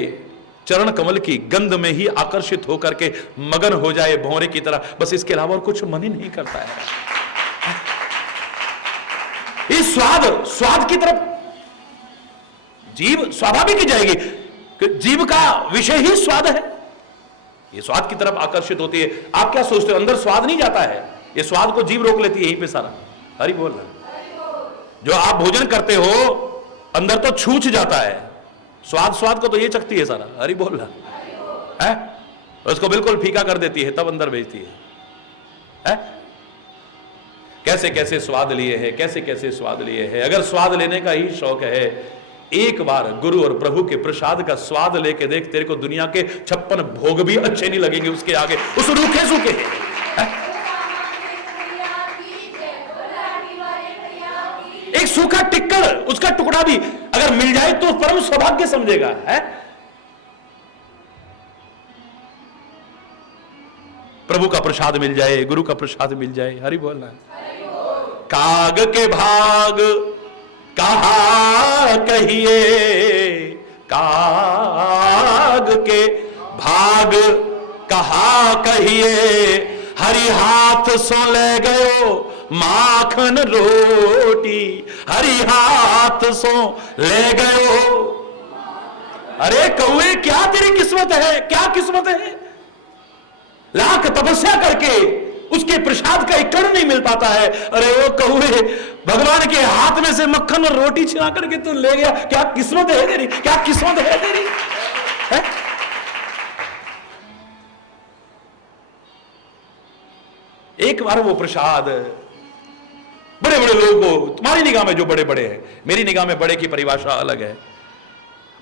चरण कमल की गंध में ही आकर्षित होकर के मगन हो जाए भौरे की तरह, बस इसके अलावा और कुछ मन ही नहीं करता है। इस स्वाद की तरफ जीव स्वाभाविक ही जाएगी, जीव का विषय ही स्वाद है, ये स्वाद की तरफ आकर्षित होती है। आप क्या सोचते हो अंदर स्वाद नहीं जाता है, ये स्वाद को जीव रोक लेती है यहीं पे सारा। हरि बोल रहा, जो आप भोजन करते हो अंदर तो छूछ जाता है, स्वाद को तो ये चखती है सारा। हरि बोल रहा है, उसको बिल्कुल फीका कर देती है, तब अंदर भेजती है। कैसे कैसे स्वाद लिए हैं, कैसे कैसे स्वाद लिए हैं। अगर स्वाद लेने का ही शौक है, एक बार गुरु और प्रभु के प्रसाद का स्वाद लेके देख, तेरे को दुनिया के 56 भोग भी अच्छे नहीं लगेंगे उसके आगे, उस रूखे सूखे। एक सूखा टिक्कर, उसका टुकड़ा भी अगर मिल जाए तो परम सौभाग्य समझेगा, है? प्रभु का प्रसाद मिल जाए, गुरु का प्रसाद मिल जाए। हरि बोलना। काग के भाग कहा कहिए, काग के भाग कहा कहिए, हरि हाथ सो ले गयो माखन रोटी, हरि हाथ सो ले गयो। अरे कौए क्या तेरी किस्मत है, क्या किस्मत है, लाख तपस्या करके उसके प्रसाद का एक कण नहीं मिल पाता है। अरे वो कौए भगवान के हाथ में से मक्खन और रोटी छिना करके तू ले गया, क्या किस्मत है तेरी, क्या किस्मत है तेरी, है? एक बार वो प्रसाद बड़े बड़े लोगों को, तुम्हारी निगाह में जो बड़े बड़े हैं, मेरी निगाह में बड़े की परिभाषा अलग है।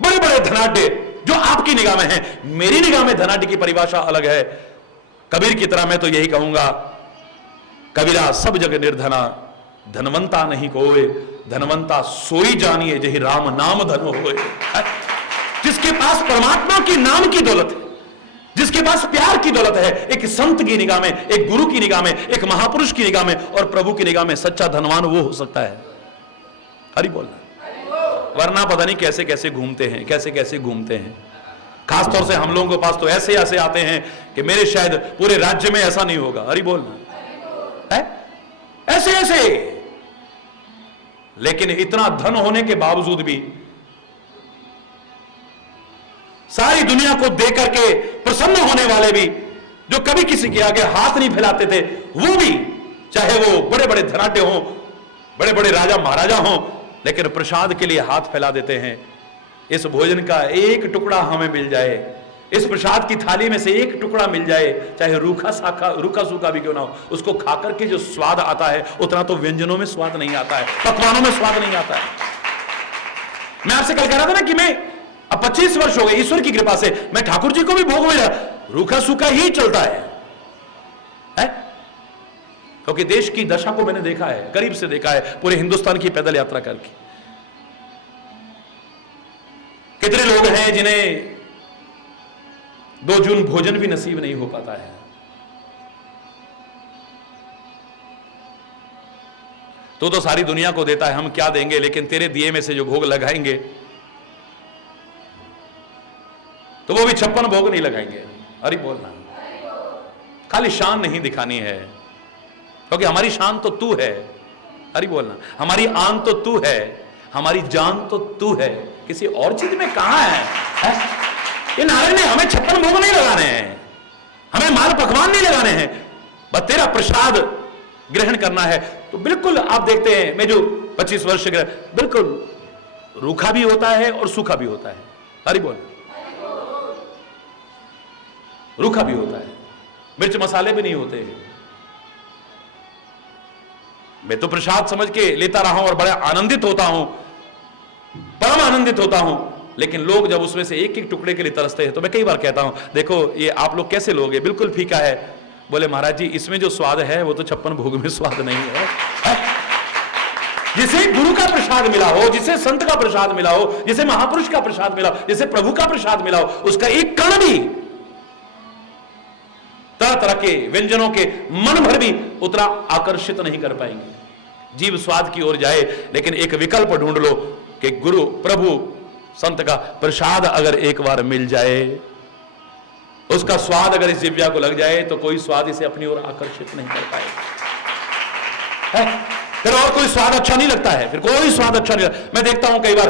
बड़े बड़े धनाढ्य जो आपकी निगाह में है, मेरी निगाह में धनाढ्य की परिभाषा अलग है। कबीर की तरह मैं तो यही कहूंगा, कबीरा सब जग निर्धना, धनवंता नहीं कोई, धनवंता सोई जानिए जही राम नाम धन होए। जिसके पास परमात्मा की नाम की दौलत है, जिसके पास प्यार की दौलत है, एक संत की निगाह में, एक गुरु की निगाह में, एक महापुरुष की निगाह में और प्रभु की निगाह में सच्चा धनवान वो हो सकता है। हरि बोलना, वरना पता नहीं कैसे कैसे घूमते हैं, कैसे कैसे घूमते हैं। खासतौर से हम लोगों के पास तो ऐसे ऐसे आते हैं कि मेरे शायद पूरे राज्य में ऐसा नहीं होगा। हरि बोलना है, ऐसे ऐसे, लेकिन इतना धन होने के बावजूद भी सारी दुनिया को देख करके प्रसन्न होने वाले भी, जो कभी किसी के आगे हाथ नहीं फैलाते थे, वो भी, चाहे वो बड़े बड़े धनाढ्य हों, बड़े बड़े राजा महाराजा हों, लेकिन प्रसाद के लिए हाथ फैला देते हैं। इस भोजन का एक टुकड़ा हमें मिल जाए, इस प्रसाद की थाली में से एक टुकड़ा मिल जाए, चाहे रूखा सूखा भी क्यों ना हो, उसको खाकर के जो स्वाद आता है उतना तो व्यंजनों में स्वाद नहीं आता है, पकवानों में स्वाद नहीं आता है। मैं आपसे कल कह रहा था ना कि मैं अब 25 वर्ष हो गए ईश्वर की कृपा से, मैं ठाकुर जी को भी भोग मिला, रूखा सूखा ही चलता है? क्योंकि देश की दशा को मैंने देखा है, करीब से देखा है, पूरे हिंदुस्तान की पैदल यात्रा करके। कितने लोग हैं जिन्हें 2 जून भोजन भी नसीब नहीं हो पाता है। तू तो सारी दुनिया को देता है, हम क्या देंगे, लेकिन तेरे दिए में से जो भोग लगाएंगे तो वो भी 56 भोग नहीं लगाएंगे। अरे बोलना, खाली शान नहीं दिखानी है, क्योंकि हमारी शान तो तू है। अरे बोलना, हमारी आन तो तू है, हमारी जान तो तू है, किसी और चीज में कहां है? ये नारायण ने हमें 56 भोग नहीं लगाने हैं, हमें माल पकवान नहीं लगाने हैं, बस तेरा प्रसाद ग्रहण करना है। तो बिल्कुल आप देखते हैं, मैं जो 25 वर्ष से बिल्कुल रूखा भी होता है और सूखा भी होता है। हरि बोल, रूखा भी होता है, मिर्च मसाले भी नहीं होते हैं। मैं तो प्रसाद समझ के लेता रहा हूं और बड़ा आनंदित होता हूं, परम आनंदित होता हूं, लेकिन लोग जब उसमें से एक एक टुकड़े के लिए तरसते हैं तो मैं कई बार कहता हूं, देखो ये आप लोग कैसे लोग हैं, बिल्कुल फीका है। बोले महाराज जी, इसमें जो स्वाद है वो तो 56 भोग में स्वाद नहीं है। जिसे गुरु का प्रसाद मिला हो, जिसे संत का प्रसाद मिला हो, जिसे महापुरुष का प्रसाद मिला हो, जिसे प्रभु का प्रसाद मिला हो, उसका एक कण भी तरह तरह के व्यंजनों के मन भर भी उतना आकर्षित नहीं कर पाएंगे। जीव स्वाद की ओर जाए, लेकिन एक विकल्प ढूंढ लो कि गुरु प्रभु संत का प्रसाद अगर एक बार मिल जाए, उसका स्वाद अगर इस जिह्वा को लग जाए, तो कोई स्वाद इसे अपनी ओर आकर्षित नहीं कर पाएगा। फिर और कोई स्वाद अच्छा नहीं लगता है, फिर कोई स्वाद अच्छा नहीं लगता। मैं देखता हूं कई बार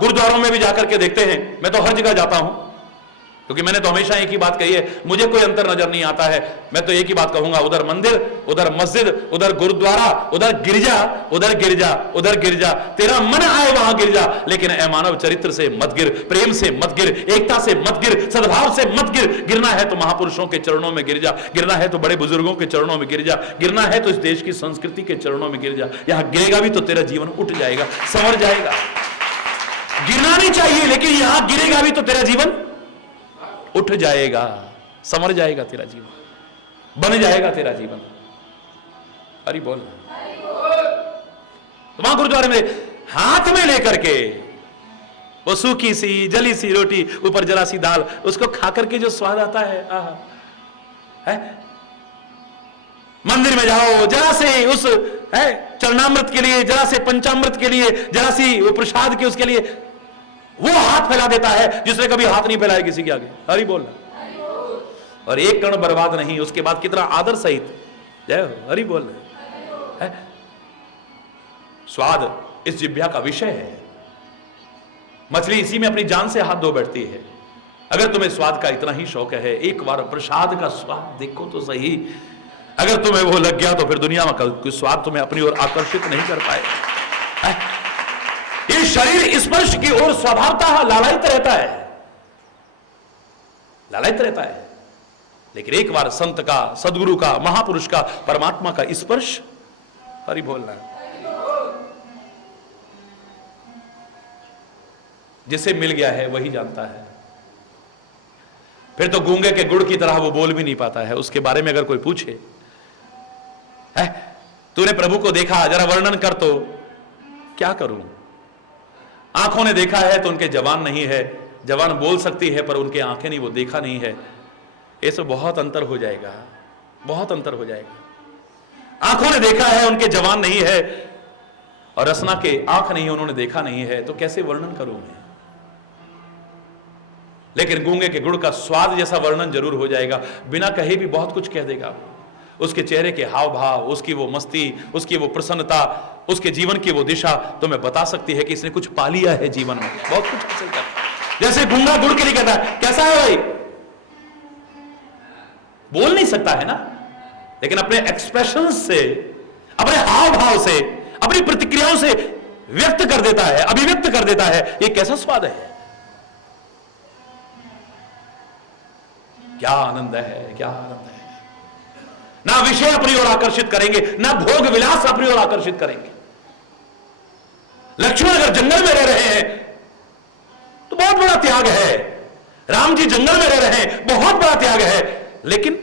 गुरुद्वारों में भी जाकर के देखते हैं, मैं तो हर जगह जाता हूं, क्योंकि मैंने तो हमेशा एक ही बात कही है, मुझे कोई अंतर नजर नहीं आता है। मैं तो एक ही बात कहूंगा, उधर मंदिर, उधर मस्जिद, उधर गुरुद्वारा, उधर गिरजा, उधर गिरजा, उधर गिरजा, तेरा मन आए वहां गिरजा, लेकिन ए मानव चरित्र से मत गिर, प्रेम से मत गिर, एकता से मत गिर, सद्भाव से मत गिर। गिरना है तो महापुरुषों के चरणों में गिर जा, गिरना है तो बड़े बुजुर्गों के चरणों में गिर जा, गिरना है तो इस देश की संस्कृति के चरणों में गिर जा। यहां गिरेगा भी तो तेरा जीवन उठ जाएगा, संवर जाएगा। गिरना नहीं चाहिए, लेकिन यहां गिरेगा भी तो तेरा जीवन उठ जाएगा, समर जाएगा तेरा जीवन, बन जाएगा तेरा जीवन। अरे बोल, तो वहां गुरुद्वारे में हाथ में लेकर के वो सूखी सी जली सी रोटी, ऊपर जरा सी दाल, उसको खाकर के जो स्वाद आता है, है? मंदिर में जाओ, जरा से उस चरणामृत के लिए, जरा से पंचामृत के लिए, जरा सी वो प्रसाद के उसके लिए वो हाथ फैला देता है जिसने कभी हाथ नहीं फैलाया किसी के आगे। हरि बोल, और एक कण बर्बाद नहीं, उसके बाद कितना आदर सहित जय हो। हरि बोल, स्वाद इस जिह्वा का विषय है। मछली इसी में अपनी जान से हाथ धो बैठती है। अगर तुम्हें स्वाद का इतना ही शौक है, एक बार प्रसाद का स्वाद देखो तो सही। अगर तुम्हें वो लग गया तो फिर दुनिया में कोई स्वाद तुम्हें अपनी ओर आकर्षित नहीं कर पाए। ये शरीर स्पर्श की ओर स्वभावतः लालायित रहता है, लालायित रहता है, लेकिन एक बार संत का, सदगुरु का, महापुरुष का, परमात्मा का स्पर्श, हरि बोलना, जिसे मिल गया है वही जानता है। फिर तो गूंगे के गुड़ की तरह वो बोल भी नहीं पाता है। उसके बारे में अगर कोई पूछे, है तूने प्रभु को देखा, जरा वर्णन कर, तो क्या करूं? आंखों ने देखा है तो उनके जवान नहीं है, जवान बोल सकती है पर उनके आंखें नहीं, वो देखा नहीं है। ऐसे बहुत अंतर हो जाएगा, बहुत अंतर हो जाएगा। आंखों ने देखा है, उनके जवान नहीं है, और रसना के आंख नहीं, उन्होंने देखा नहीं है, तो कैसे वर्णन करूं मैं? लेकिन गूंगे के गुड़ का स्वाद जैसा वर्णन जरूर हो जाएगा, बिना कहे भी बहुत कुछ कह देगा। उसके चेहरे के हाव भाव, उसकी वो मस्ती, उसकी वो प्रसन्नता, उसके जीवन की वो दिशा तुम्हें बता सकती है कि इसने कुछ पा लिया है जीवन में, बहुत कुछ हासिल कर। जैसे गूंगा गुड़ के लिए कहता है, कैसा है भाई? बोल नहीं सकता है ना, लेकिन अपने एक्सप्रेशन से, अपने हाव भाव से, अपनी प्रतिक्रियाओं से व्यक्त कर देता है, अभिव्यक्त कर देता है। ये कैसा स्वाद है, क्या आनंद है, क्या आनंद है। ना विषय अपनी ओर आकर्षित करेंगे, ना भोग विलास अपनी ओर आकर्षित करेंगे। लक्ष्मण अगर जंगल में रह रहे हैं तो बहुत बड़ा त्याग है, राम जी जंगल में रह रहे हैं, बहुत बड़ा त्याग है, लेकिन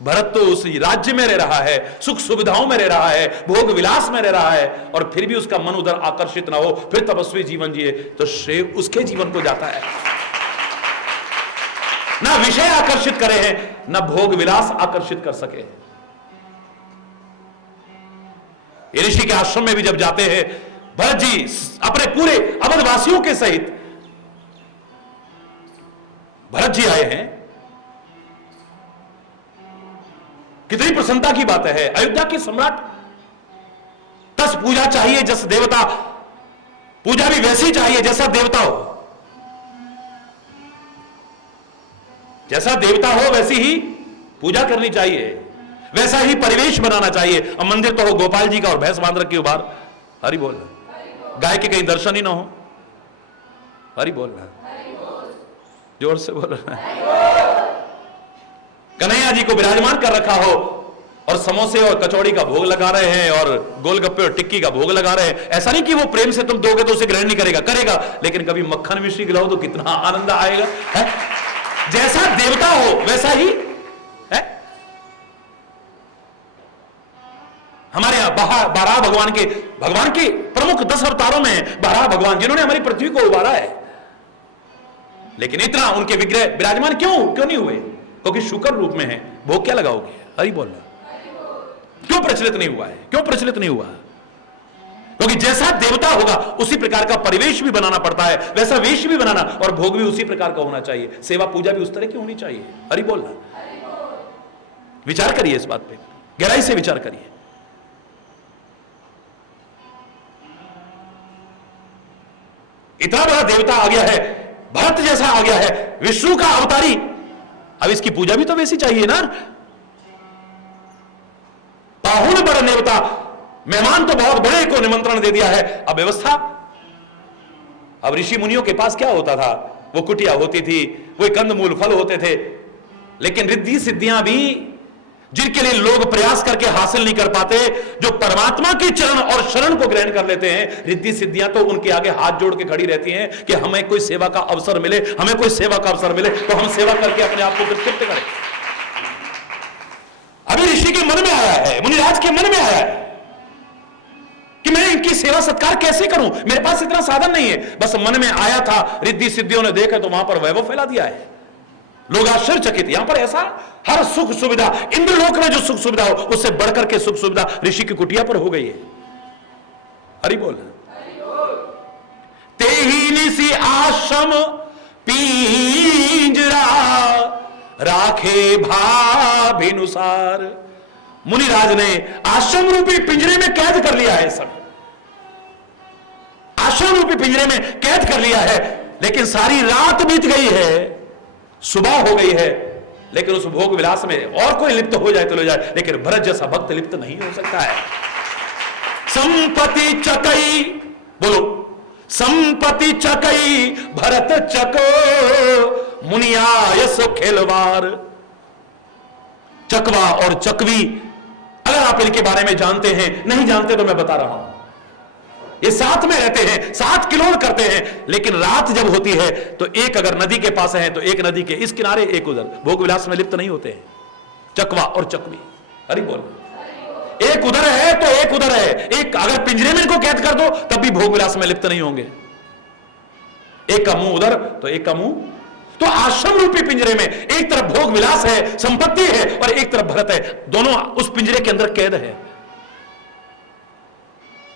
भरत तो उस राज्य में रह रहा है, सुख सुविधाओं में रह रहा है, भोग विलास में रह रहा है, और फिर भी उसका मन उधर आकर्षित ना हो, फिर तपस्वी जीवन जिए, तो श्रेय उसके जीवन को जाता है। ना विषय आकर्षित करे हैं, ना भोग विलास आकर्षित कर सके। ये ऋषि के आश्रम में भी जब जाते हैं, भरत जी अपने पूरे अवधवासियों के सहित भरत जी आए हैं। कितनी प्रसन्नता की बात है। अयोध्या के सम्राट, तस पूजा चाहिए जस देवता, पूजा भी वैसी चाहिए जैसा देवता हो, जैसा देवता हो वैसी ही पूजा करनी चाहिए, वैसा ही परिवेश बनाना चाहिए। अब मंदिर तो हो गोपाल जी का और भैंस बांध रखी हो बाहर, हरि बोल, गाय के कहीं दर्शन ही ना हो, हरि बोल रहा, जोर से बोल रहा है। कन्हैया जी को विराजमान कर रखा हो और समोसे और कचौड़ी का भोग लगा रहे हैं और गोलगप्पे और टिक्की का भोग लगा रहे हैं। ऐसा नहीं कि वो प्रेम से तुम दोगे तो उसे ग्रहण नहीं करेगा, करेगा, लेकिन कभी मक्खन मिश्री खिलाओ तो कितना आनंद आएगा, है? जैसा देवता हो वैसा ही है। हमारे यहां बारह भगवान के प्रमुख 10 अवतारों में 12 भगवान जिन्होंने हमारी पृथ्वी को उबारा है, लेकिन इतना उनके विग्रह विराजमान क्यों नहीं हुए? क्योंकि शुक्र रूप में है। भोग क्या लगाओगे? हरि बोल रहा, क्यों प्रचलित नहीं हुआ है? क्यों प्रचलित नहीं हुआ? क्योंकि जैसा देवता होगा उसी प्रकार का परिवेश भी बनाना पड़ता है, वैसा वेश भी बनाना, और भोग भी उसी प्रकार का होना चाहिए, सेवा पूजा भी उस तरह की होनी चाहिए। हरि बोलना, विचार करिए इस बात पे, गहराई से विचार करिए। इतना बड़ा देवता आ गया है, भरत जैसा आ गया है, विष्णु का अवतारी, अब इसकी पूजा भी तो वैसी चाहिए ना। पाहुन बड़ नेवता, मेहमान तो बहुत बड़े को निमंत्रण दे दिया है, अब व्यवस्था। अब ऋषि मुनियों के पास क्या होता था? वो कुटिया होती थी, वो कंदमूल फल होते थे, लेकिन रिद्धि सिद्धियां भी जिनके लिए लोग प्रयास करके हासिल नहीं कर पाते, जो परमात्मा के चरण और शरण को ग्रहण कर लेते हैं, रिद्धि सिद्धियां तो उनके आगे हाथ जोड़ के खड़ी रहती हैं कि हमें कोई सेवा का अवसर मिले, हमें कोई सेवा का अवसर मिले तो हम सेवा करके अपने आप को तृप्त करें। अभी ऋषि के मन में आया है, मुनिराज के मन में आया है कि मैं इनकी सेवा सत्कार कैसे करूं, मेरे पास इतना साधन नहीं है। बस मन में आया था, रिद्धि सिद्धियों ने देखा तो वहां पर वैभव फैला दिया है, लोग आश्चर्यचकित। यहां पर ऐसा हर सुख सुविधा, इंद्रलोक में जो सुख सुविधा हो उससे बढ़कर के सुख सुविधा ऋषि की कुटिया पर हो गई है। हरि बोल। तेही निसी आश्रम पिंजरा राखे भाभिनुसार। मुनिराज ने आश्रम रूपी पिंजरे में कैद कर लिया है, सब आश्रम रूपी पिंजरे में कैद कर लिया है, लेकिन सारी रात बीत गई है, सुबह हो गई है, लेकिन उस भोग विलास में और कोई लिप्त हो जाए तो ले जाए, लेकिन भरत जैसा भक्त लिप्त नहीं हो सकता है। संपत्ति चकई, बोलो, संपत्ति चकई भरत चको मुनियायस खेलवार। चकवा और चकवी, अगर आप इनके बारे में जानते हैं, नहीं जानते तो मैं बता रहा हूं, ये साथ में रहते हैं, साथ किलोड़ करते हैं, लेकिन रात जब होती है तो एक अगर नदी के पास है तो एक नदी के इस किनारे एक उधर, भोग विलास में लिप्त नहीं होते हैं। चकवा और चकवी, हरि बोल, एक उधर है तो एक उधर है, एक अगर पिंजरे में इनको कैद कर दो तब भी भोग विलास में लिप्त नहीं होंगे। एक का मुंह उधर तो एक का मुंह, तो आश्रम रूपी पिंजरे में एक तरफ भोग विलास है, संपत्ति है, और एक तरफ भरत है, दोनों उस पिंजरे के अंदर कैद है।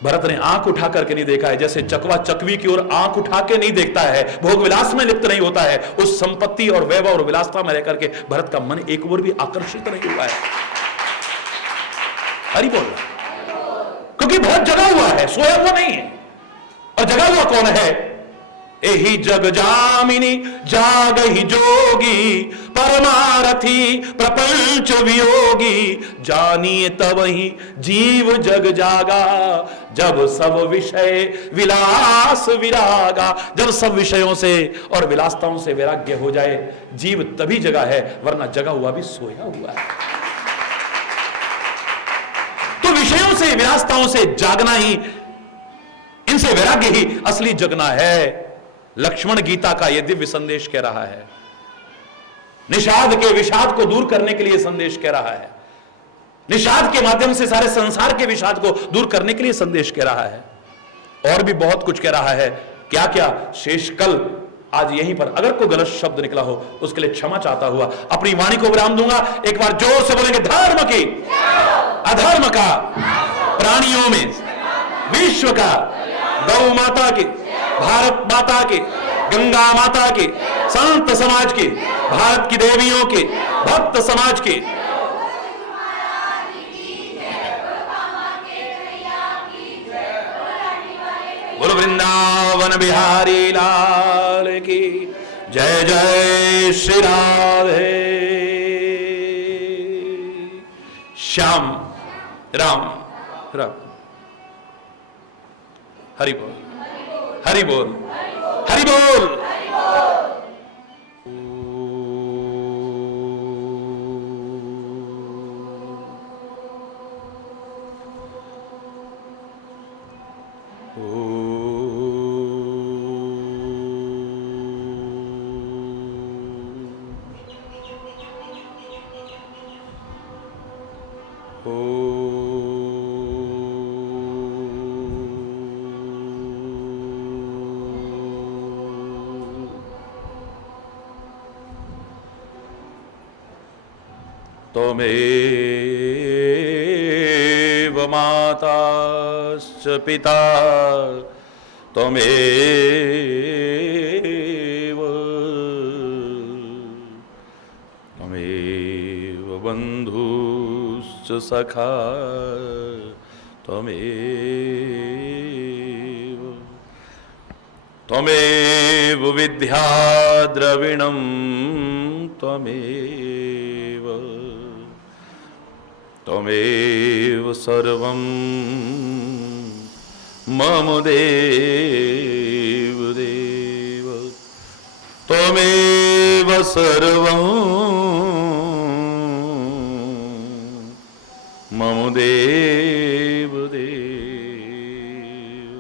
भरत ने आंख उठा करके नहीं देखा है, जैसे चकवा चकवी की ओर आंख उठा के नहीं देखता है, भोग विलास में लिप्त नहीं होता है, उस संपत्ति और वैभव और विलासता में रहकर के भरत का मन एक ओर भी आकर्षित नहीं हुआ है। हरि बोल रहा, क्योंकि भरत जगा हुआ है, सोया हुआ नहीं है। और जगा हुआ कौन है? एही जग जामिनी जाग ही जोगी, परमारथी प्रपंच वियोगी, जानिए तब ही जीव जग जागा, जब सब विषय विलास विरागा। जब सब विषयों से और विलासताओं से वैराग्य हो जाए, जीव तभी जगा है, वरना जगा हुआ भी सोया हुआ है। तो विषयों से विलासताओं से जागना ही, इनसे वैराग्य ही असली जगना है। लक्ष्मण गीता का यह दिव्य संदेश कह रहा है, निषाद के विषाद को दूर करने के लिए संदेश कह रहा है, निषाद के माध्यम से सारे संसार के विषाद को दूर करने के लिए संदेश कह रहा है, और भी बहुत कुछ कह रहा है। क्या क्या शेष कल आज यहीं पर अगर कोई गलत शब्द निकला हो उसके लिए क्षमा चाहता हुआ अपनी वाणी को विराम दूंगा। एक बार जोर से बोलेंगे, धर्म की अधर्म का प्राणियों में, विश्व का, गौ माता के, भारत माता के, गंगा माता के, संत समाज के, भारत की देवियों के, भक्त समाज के, बोलो वृंदावन बिहारी लाल की जय। जय श्री राधे श्याम राम राम। हरि बोल, हरि बोल, हरि बोल। त्वमेव माताश्च पिता त्वमेव बन्धुश्च सखा त्वमेव विद्या द्रविणं त्वमेव सर्वं मम देव देव। त्वमेव सर्वं मम देव देव।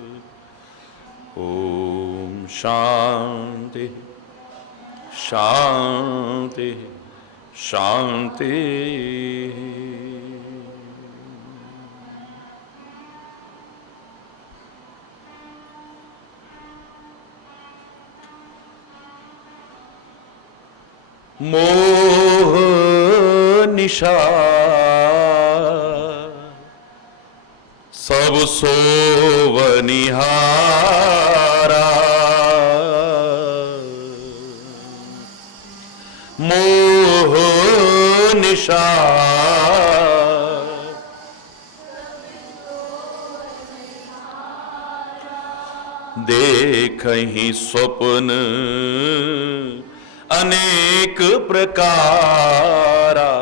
ओम शांति शांति शांति। मोह निशा सब सोवनिहारा, मोह निशा देखहि स्वप्न अनेक प्रकारा,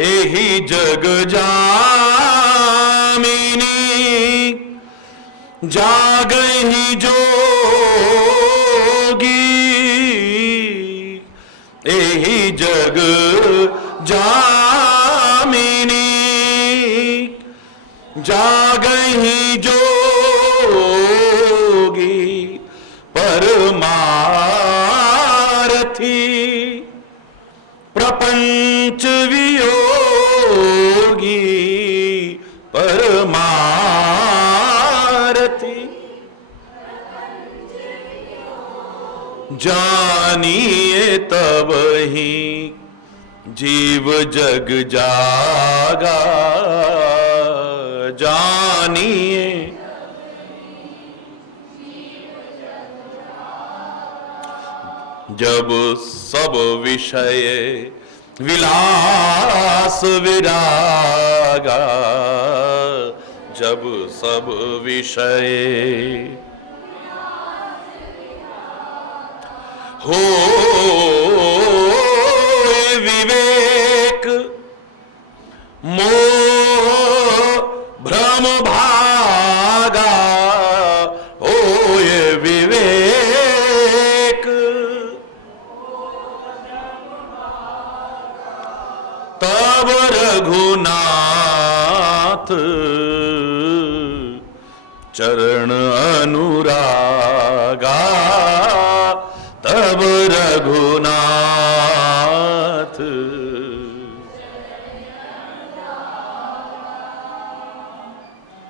एहि जग जामिनी जागहि जोगी, एहि जग जामिनी जागहि जोगी, परमारथी प्रपंच वियोगी, परमारथी जानिए तब ही जीव जग जागा, जानिए जब सब विषय विलास विरागा, जब सब विषय हो विवेक मोह भ्रम भागा, हो ये विवेक तब रघुनाथ चरण अनुरागा, तब रघुनाथ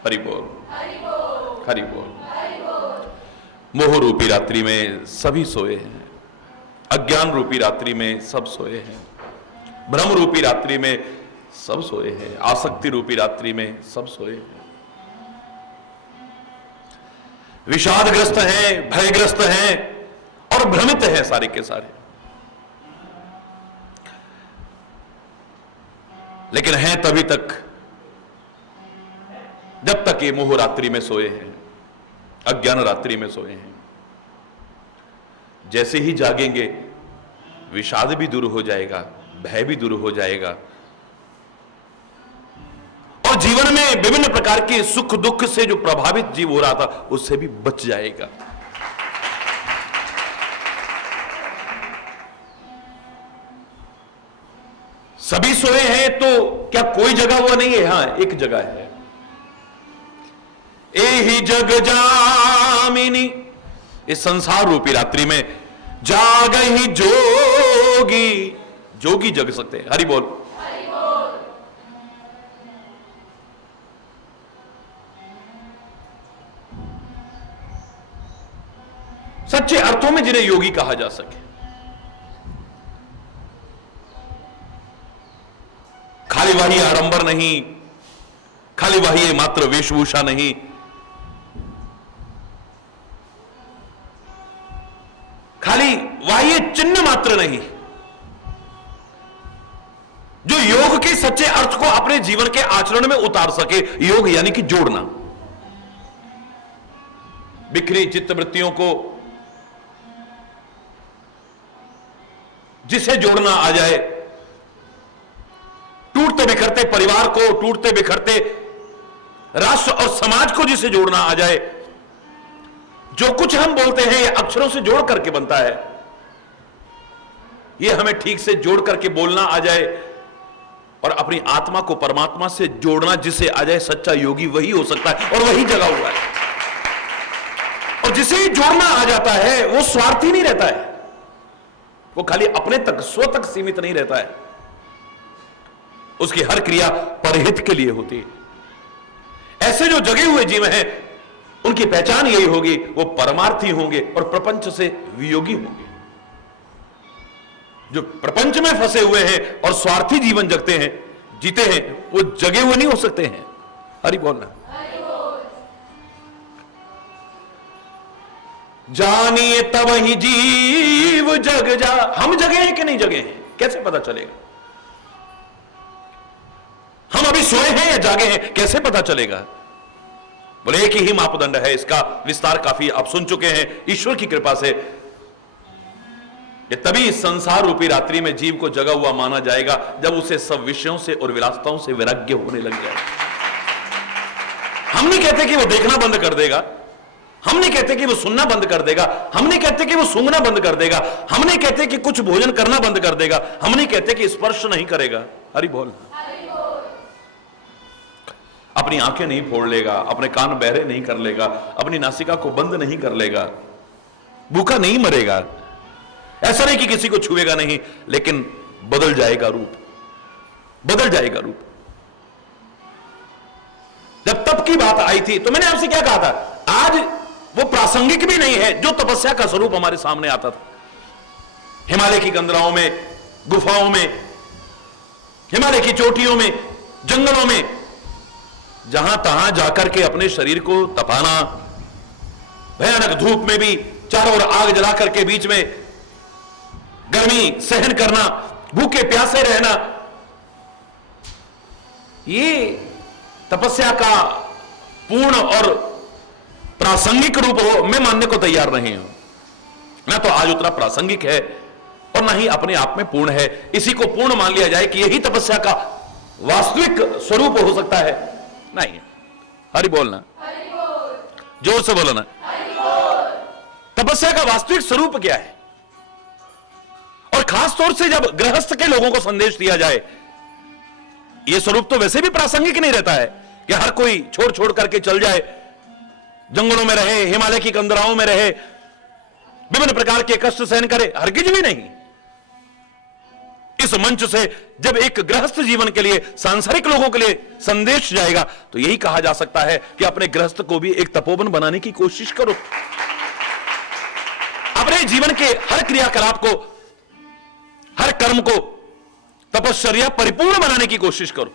हरि बोल, हरि बोल। मोह रूपी रात्रि में सभी सोए हैं, अज्ञान रूपी रात्रि में सब सोए हैं, भ्रम रूपी रात्रि में सब सोए हैं, आसक्ति रूपी रात्रि में सब सोए हैं, विषादग्रस्त हैं, भयग्रस्त हैं और भ्रमित हैं सारे के सारे। लेकिन हैं तभी तक जब तक ये मोह रात्रि में सोए हैं, अज्ञान रात्रि में सोए हैं। जैसे ही जागेंगे विषाद भी दूर हो जाएगा, भय भी दूर हो जाएगा और जीवन में विभिन्न प्रकार के सुख दुख से जो प्रभावित जीव हो रहा था उससे भी बच जाएगा। सभी सोए हैं तो क्या कोई जगह हुआ नहीं है? हां, एक जगह है। एहि जग जामिनी, इस संसार रूपी रात्रि में जागहि जोगी, जोगी जग सकते हैं। हरि बोल। सच्चे अर्थों में जिन्हें योगी कहा जा सके। खाली वही आडंबर नहीं, खाली वही मात्र वेशभूषा नहीं, खाली वही चिन्ह मात्र नहीं, जो योग के सच्चे अर्थ को अपने जीवन के आचरण में उतार सके। योग यानी कि जोड़ना, बिखरी चित्तवृत्तियों को जिसे जोड़ना आ जाए, टूटते बिखरते परिवार को, टूटते बिखरते राष्ट्र और समाज को जिसे जोड़ना आ जाए। जो कुछ हम बोलते हैं ये अक्षरों से जोड़ करके बनता है, ये हमें ठीक से जोड़ करके बोलना आ जाए और अपनी आत्मा को परमात्मा से जोड़ना जिसे आ जाए, सच्चा योगी वही हो सकता है और वही जगा हुआ है। और जिसे जोड़ना आ जाता है वो स्वार्थी नहीं रहता है, वो खाली अपने तक, स्व तक सीमित नहीं रहता है, उसकी हर क्रिया परहित के लिए होती है। ऐसे जो जगे हुए जीव हैं उनकी पहचान यही होगी, वो परमार्थी होंगे और प्रपंच से वियोगी होंगे। जो प्रपंच में फंसे हुए हैं और स्वार्थी जीवन जगते हैं, जीते हैं, वो जगे हुए नहीं हो सकते हैं। हरि बोलना। जानिए तब ही जीव जग जा। हम जगे हैं कि नहीं जगे हैं कैसे पता चलेगा? हम अभी सोए हैं या जागे हैं कैसे पता चलेगा? बोले एक ही मापदंड है, इसका विस्तार काफी आप सुन चुके हैं ईश्वर की कृपा से। तभी इस संसार रूपी रात्रि में जीव को जगा हुआ माना जाएगा जब उसे सब विषयों से और विलासताओं से वैराग्य होने लग जाए। हम नहीं कहते कि वो देखना बंद कर देगा, हम नहीं कहते कि वो सुनना बंद कर देगा, हम नहीं कहते कि वो सूंघना बंद कर देगा, हम नहीं कहते कि कुछ भोजन करना बंद कर देगा, हम नहीं कहते कि स्पर्श नहीं करेगा। हरि बोल। अपनी आंखें नहीं फोड़ लेगा, अपने कान बहरे नहीं कर लेगा, अपनी नासिका को बंद नहीं कर लेगा, भूखा नहीं मरेगा। ऐसा नहीं कि किसी को छुएगा नहीं, लेकिन बदल जाएगा रूप, बदल जाएगा रूप। जब तप की बात आई थी तो मैंने आपसे क्या कहा था? आज वो प्रासंगिक भी नहीं है जो तपस्या का स्वरूप हमारे सामने आता था। हिमालय की कंदराओं में, गुफाओं में, हिमालय की चोटियों में, जंगलों में, जहां तहां जाकर के अपने शरीर को तपाना, भयानक धूप में भी चारों ओर आग जला करके बीच में गर्मी सहन करना, भूखे प्यासे रहना, ये तपस्या का पूर्ण और प्रासंगिक रूप हो मैं मानने को तैयार नहीं हूं। ना तो आज उतना प्रासंगिक है और ना ही अपने आप में पूर्ण है। इसी को पूर्ण मान लिया जाए कि यही तपस्या का वास्तविक स्वरूप हो सकता है, नहीं। हरि बोलना, जोर से बोलो ना। तपस्या का वास्तविक स्वरूप क्या है? और खास तौर से जब गृहस्थ के लोगों को संदेश दिया जाए, यह स्वरूप तो वैसे भी प्रासंगिक नहीं रहता है कि हर कोई छोड़ छोड़ करके चल जाए, जंगलों में रहे, हिमालय की कंदराओं में रहे, विभिन्न प्रकार के कष्ट सहन करे, हरगिज भी नहीं। इस मंच से जब एक गृहस्थ जीवन के लिए, सांसारिक लोगों के लिए संदेश जाएगा तो यही कहा जा सकता है कि अपने गृहस्थ को भी एक तपोवन बनाने की कोशिश करो। अपने जीवन के हर क्रियाकलाप को हर कर्म को तपश्चर्या परिपूर्ण बनाने की कोशिश करो।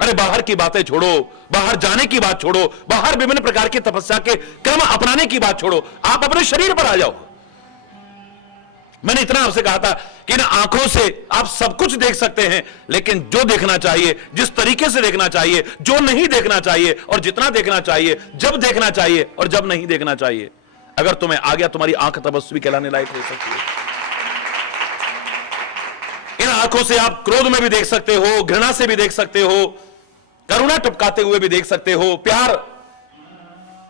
अरे बाहर की बातें छोड़ो, बाहर जाने की बात छोड़ो, बाहर विभिन्न प्रकार की तपस्या के क्रम अपनाने की बात छोड़ो, आप अपने शरीर पर आ जाओ। मैंने इतना आपसे कहा था कि इन आंखों से आप सब कुछ देख सकते हैं, लेकिन जो देखना चाहिए, जिस तरीके से देखना चाहिए, जो नहीं देखना चाहिए और जितना देखना चाहिए, जब देखना चाहिए और जब नहीं देखना चाहिए, अगर तुम्हें आ गया, तुम्हारी आंख तपस्वी कहलाने लायक हो सकती है। इन आंखों से आप क्रोध में भी देख सकते हो, घृणा से भी देख सकते हो, करुणा टपकाते हुए भी देख सकते हो, प्यार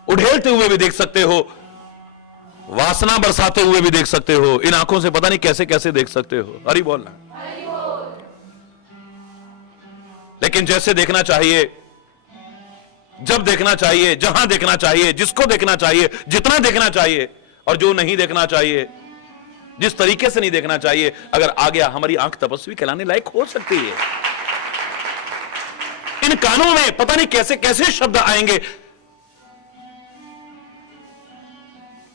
उड़ेलते हुए भी देख सकते हो, वासना बरसाते हुए भी देख सकते हो। इन आंखों से पता नहीं कैसे कैसे देख सकते हो। हरि बोलना। लेकिन जैसे देखना चाहिए, जब देखना चाहिए, जहां देखना चाहिए, जिसको देखना चाहिए, जितना देखना चाहिए, और जो नहीं देखना चाहिए, जिस तरीके से नहीं देखना चाहिए, अगर आ गया, हमारी आंख तपस्वी कहलाने लायक हो सकती है। इन कानों में पता नहीं कैसे कैसे शब्द आएंगे।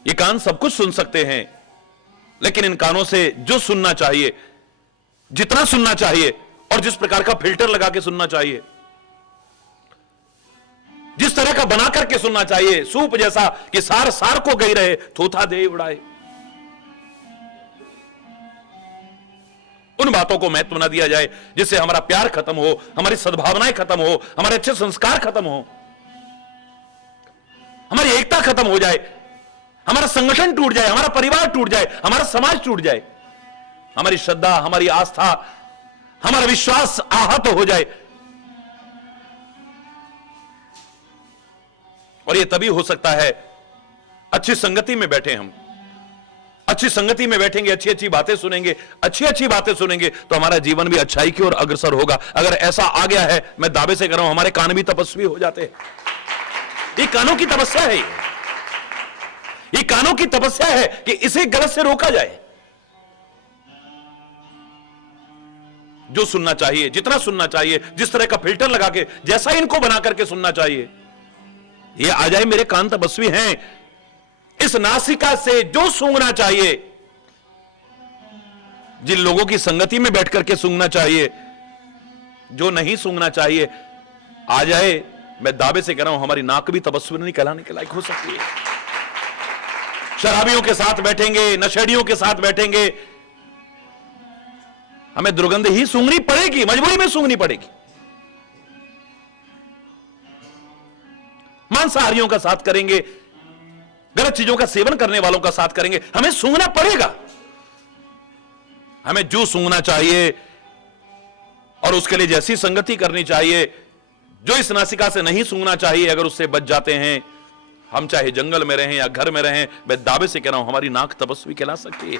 ये कान सब कुछ सुन सकते हैं, लेकिन इन कानों से जो सुनना चाहिए, जितना सुनना चाहिए, और जिस प्रकार का फिल्टर लगा के सुनना चाहिए, जिस तरह का बना करके सुनना चाहिए, सूप जैसा कि सार सार को गई रहे, थोथा दे उड़ाए, उन बातों को महत्व न दिया जाए जिससे हमारा प्यार खत्म हो, हमारी सद्भावनाएं खत्म हो, हमारे अच्छे संस्कार खत्म हो, हमारी एकता खत्म हो जाए, हमारा संगठन टूट जाए, हमारा परिवार टूट जाए, हमारा समाज टूट जाए, हमारी श्रद्धा, हमारी आस्था, हमारा विश्वास आहत हो जाए। और यह तभी हो सकता है अच्छी संगति में बैठे हम, अच्छी संगति में बैठेंगे, अच्छी अच्छी बातें सुनेंगे, अच्छी अच्छी बातें सुनेंगे, तो हमारा जीवन भी अच्छाई की ओर अग्रसर होगा। अगर ऐसा आ गया है, मैं दावे से कर रहा हूं, हमारे कान भी तपस्वी हो जाते हैं। ये कानों की तपस्या है, ये कानों की तपस्या है कि इसे गलत से रोका जाए। जो सुनना चाहिए, जितना सुनना चाहिए, जिस तरह का फिल्टर लगा के, जैसा इनको बना करके सुनना चाहिए, ये आ जाए, मेरे कान तपस्वी हैं। इस नासिका से जो सूंघना चाहिए, जिन लोगों की संगति में बैठ करके सूंघना चाहिए, जो नहीं सूंघना चाहिए, आ जाए, मैं दावे से कह रहा हूं, हमारी नाक भी तपस्वी नहीं कहलाने के लायक हो सकती है। शराबियों के साथ बैठेंगे, नशेड़ियों के साथ बैठेंगे, हमें दुर्गंध ही सूंघनी पड़ेगी, मजबूरी में सूंघनी पड़ेगी। मांसाहारियों का साथ करेंगे, गलत चीजों का सेवन करने वालों का साथ करेंगे, हमें सूंघना पड़ेगा। हमें जो सूंघना चाहिए और उसके लिए जैसी संगति करनी चाहिए, जो इस नासिका से नहीं सूंघना चाहिए, अगर उससे बच जाते हैं, हम चाहे जंगल में रहें या घर में रहें, मैं दावे से कह रहा हूं, हमारी नाक तपस्वी कहला सकती है।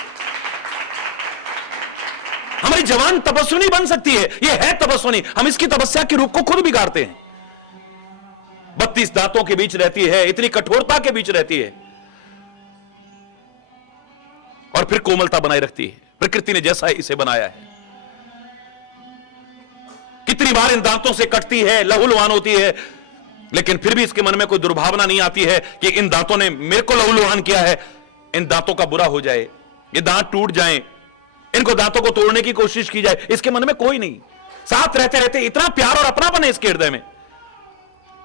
हमारी जवान तपस्विनी बन सकती है। यह है तपस्विनी, हम इसकी तपस्या के रूप को खुद बिगाड़ते हैं। 32 दांतों के बीच रहती है, इतनी कठोरता के बीच रहती है, और फिर कोमलता बनाए रखती है। प्रकृति ने जैसा इसे बनाया है, कितनी बार इन दांतों से कटती है, लहूलुहान होती है, लेकिन फिर भी इसके मन में कोई दुर्भावना नहीं आती है कि इन दांतों ने मेरे को लहूलुहान किया है, इन दांतों का बुरा हो जाए, ये दांत टूट जाएं, इनको दांतों को तोड़ने की कोशिश की जाए। इसके मन में कोई नहीं। साथ रहते रहते इतना प्यार और अपनापन है इसके हृदय में।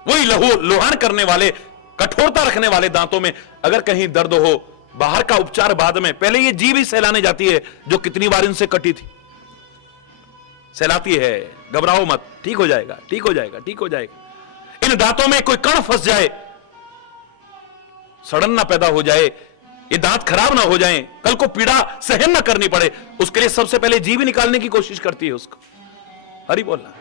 वही लहूलुहान करने वाले, कठोरता रखने वाले दांतों में अगर कहीं दर्द हो, बाहर का उपचार बाद में, पहले ये जीभ ही सहलाने जाती है, जो कितनी बार इनसे कटी थी, सहलाती है। घबराओ मत, ठीक हो जाएगा, ठीक हो जाएगा, ठीक हो जाएगा। इन दांतों में कोई कण फंस जाए, सड़न ना पैदा हो जाए, ये दांत खराब ना हो जाएं, कल को पीड़ा सहन ना करनी पड़े, उसके लिए सबसे पहले जीभ निकालने की कोशिश करती है उसको। हरि बोलना।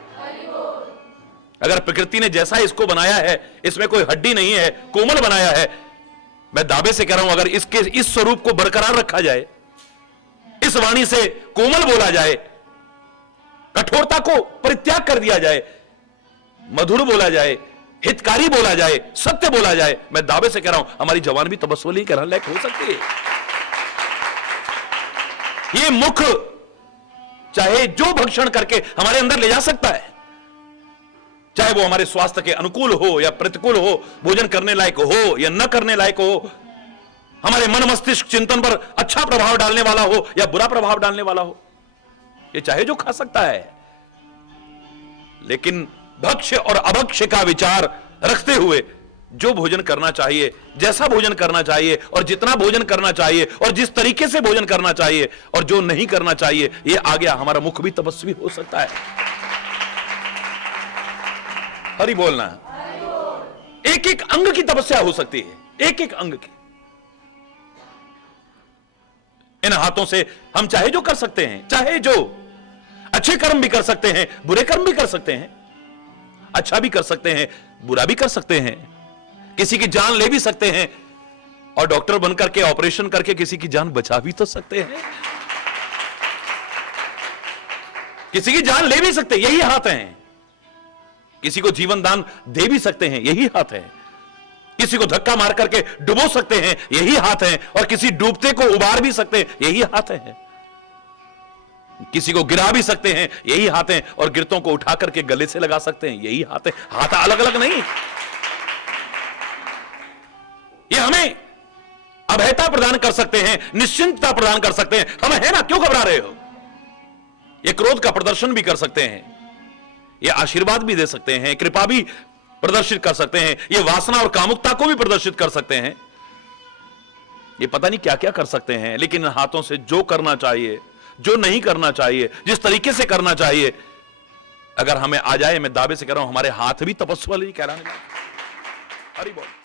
अगर प्रकृति ने जैसा इसको बनाया है, इसमें कोई हड्डी नहीं है, कोमल बनाया है, मैं दावे से कह रहा हूं, अगर इसके इस स्वरूप को बरकरार रखा जाए, इस वाणी से कोमल बोला जाए, कठोरता को परित्याग कर दिया जाए, मधुर बोला जाए, हितकारी बोला जाए, सत्य बोला जाए, मैं दावे से कह रहा हूं, हमारी जवान भी तपस्वी कहने लायक हो सकती है। ये मुख चाहे जो भक्षण करके हमारे अंदर ले जा सकता है, चाहे वो हमारे स्वास्थ्य के अनुकूल हो या प्रतिकूल हो, भोजन करने लायक हो या न करने लायक हो, हमारे मन मस्तिष्क चिंतन पर अच्छा प्रभाव डालने वाला हो या बुरा प्रभाव डालने वाला हो, ये चाहे जो खा सकता है, लेकिन भक्ष्य और अभक्ष्य का विचार रखते हुए जो भोजन करना चाहिए, जैसा भोजन करना चाहिए और जितना भोजन करना चाहिए और जिस तरीके से भोजन करना चाहिए और जो नहीं करना चाहिए, ये आ गया। हमारा मुख भी तपस्वी हो सकता है। हरि बोलना। एक एक अंग की तपस्या हो सकती है, एक एक अंग की। इन हाथों से हम चाहे जो कर सकते हैं, चाहे जो अच्छे कर्म भी कर सकते हैं, बुरे कर्म भी कर सकते हैं, अच्छा भी कर सकते हैं, बुरा भी कर सकते हैं, किसी की जान ले भी सकते हैं और डॉक्टर बनकर के ऑपरेशन करके किसी की जान बचा भी तो सकते हैं, किसी की जान ले भी सकते हैं, यही हाथ हैं। किसी को जीवन दान दे भी सकते हैं, यही हाथ है। किसी को धक्का मार करके डुबो सकते हैं, यही हाथ है। और किसी डूबते को उबार भी सकते हैं, यही हाथ है। किसी को गिरा भी सकते हैं, यही हाथ है। और गिरतों को उठा करके गले से लगा सकते हैं, यही हाथ है। हाथ अलग अलग नहीं। ये हमें अभयता प्रदान कर सकते हैं, निश्चिंतता प्रदान कर सकते हैं। हम है ना, क्यों घबरा रहे हो? ये क्रोध का प्रदर्शन भी कर सकते हैं, ये आशीर्वाद भी दे सकते हैं, कृपा भी प्रदर्शित कर सकते हैं, ये वासना और कामुकता को भी प्रदर्शित कर सकते हैं। ये पता नहीं क्या क्या कर सकते हैं। लेकिन इन हाथों से जो करना चाहिए, जो नहीं करना चाहिए, जिस तरीके से करना चाहिए, अगर हमें आ जाए, मैं दावे से कह रहा हूं, हमारे हाथ भी तपस्वी कहलाने लगे। हरि बोल।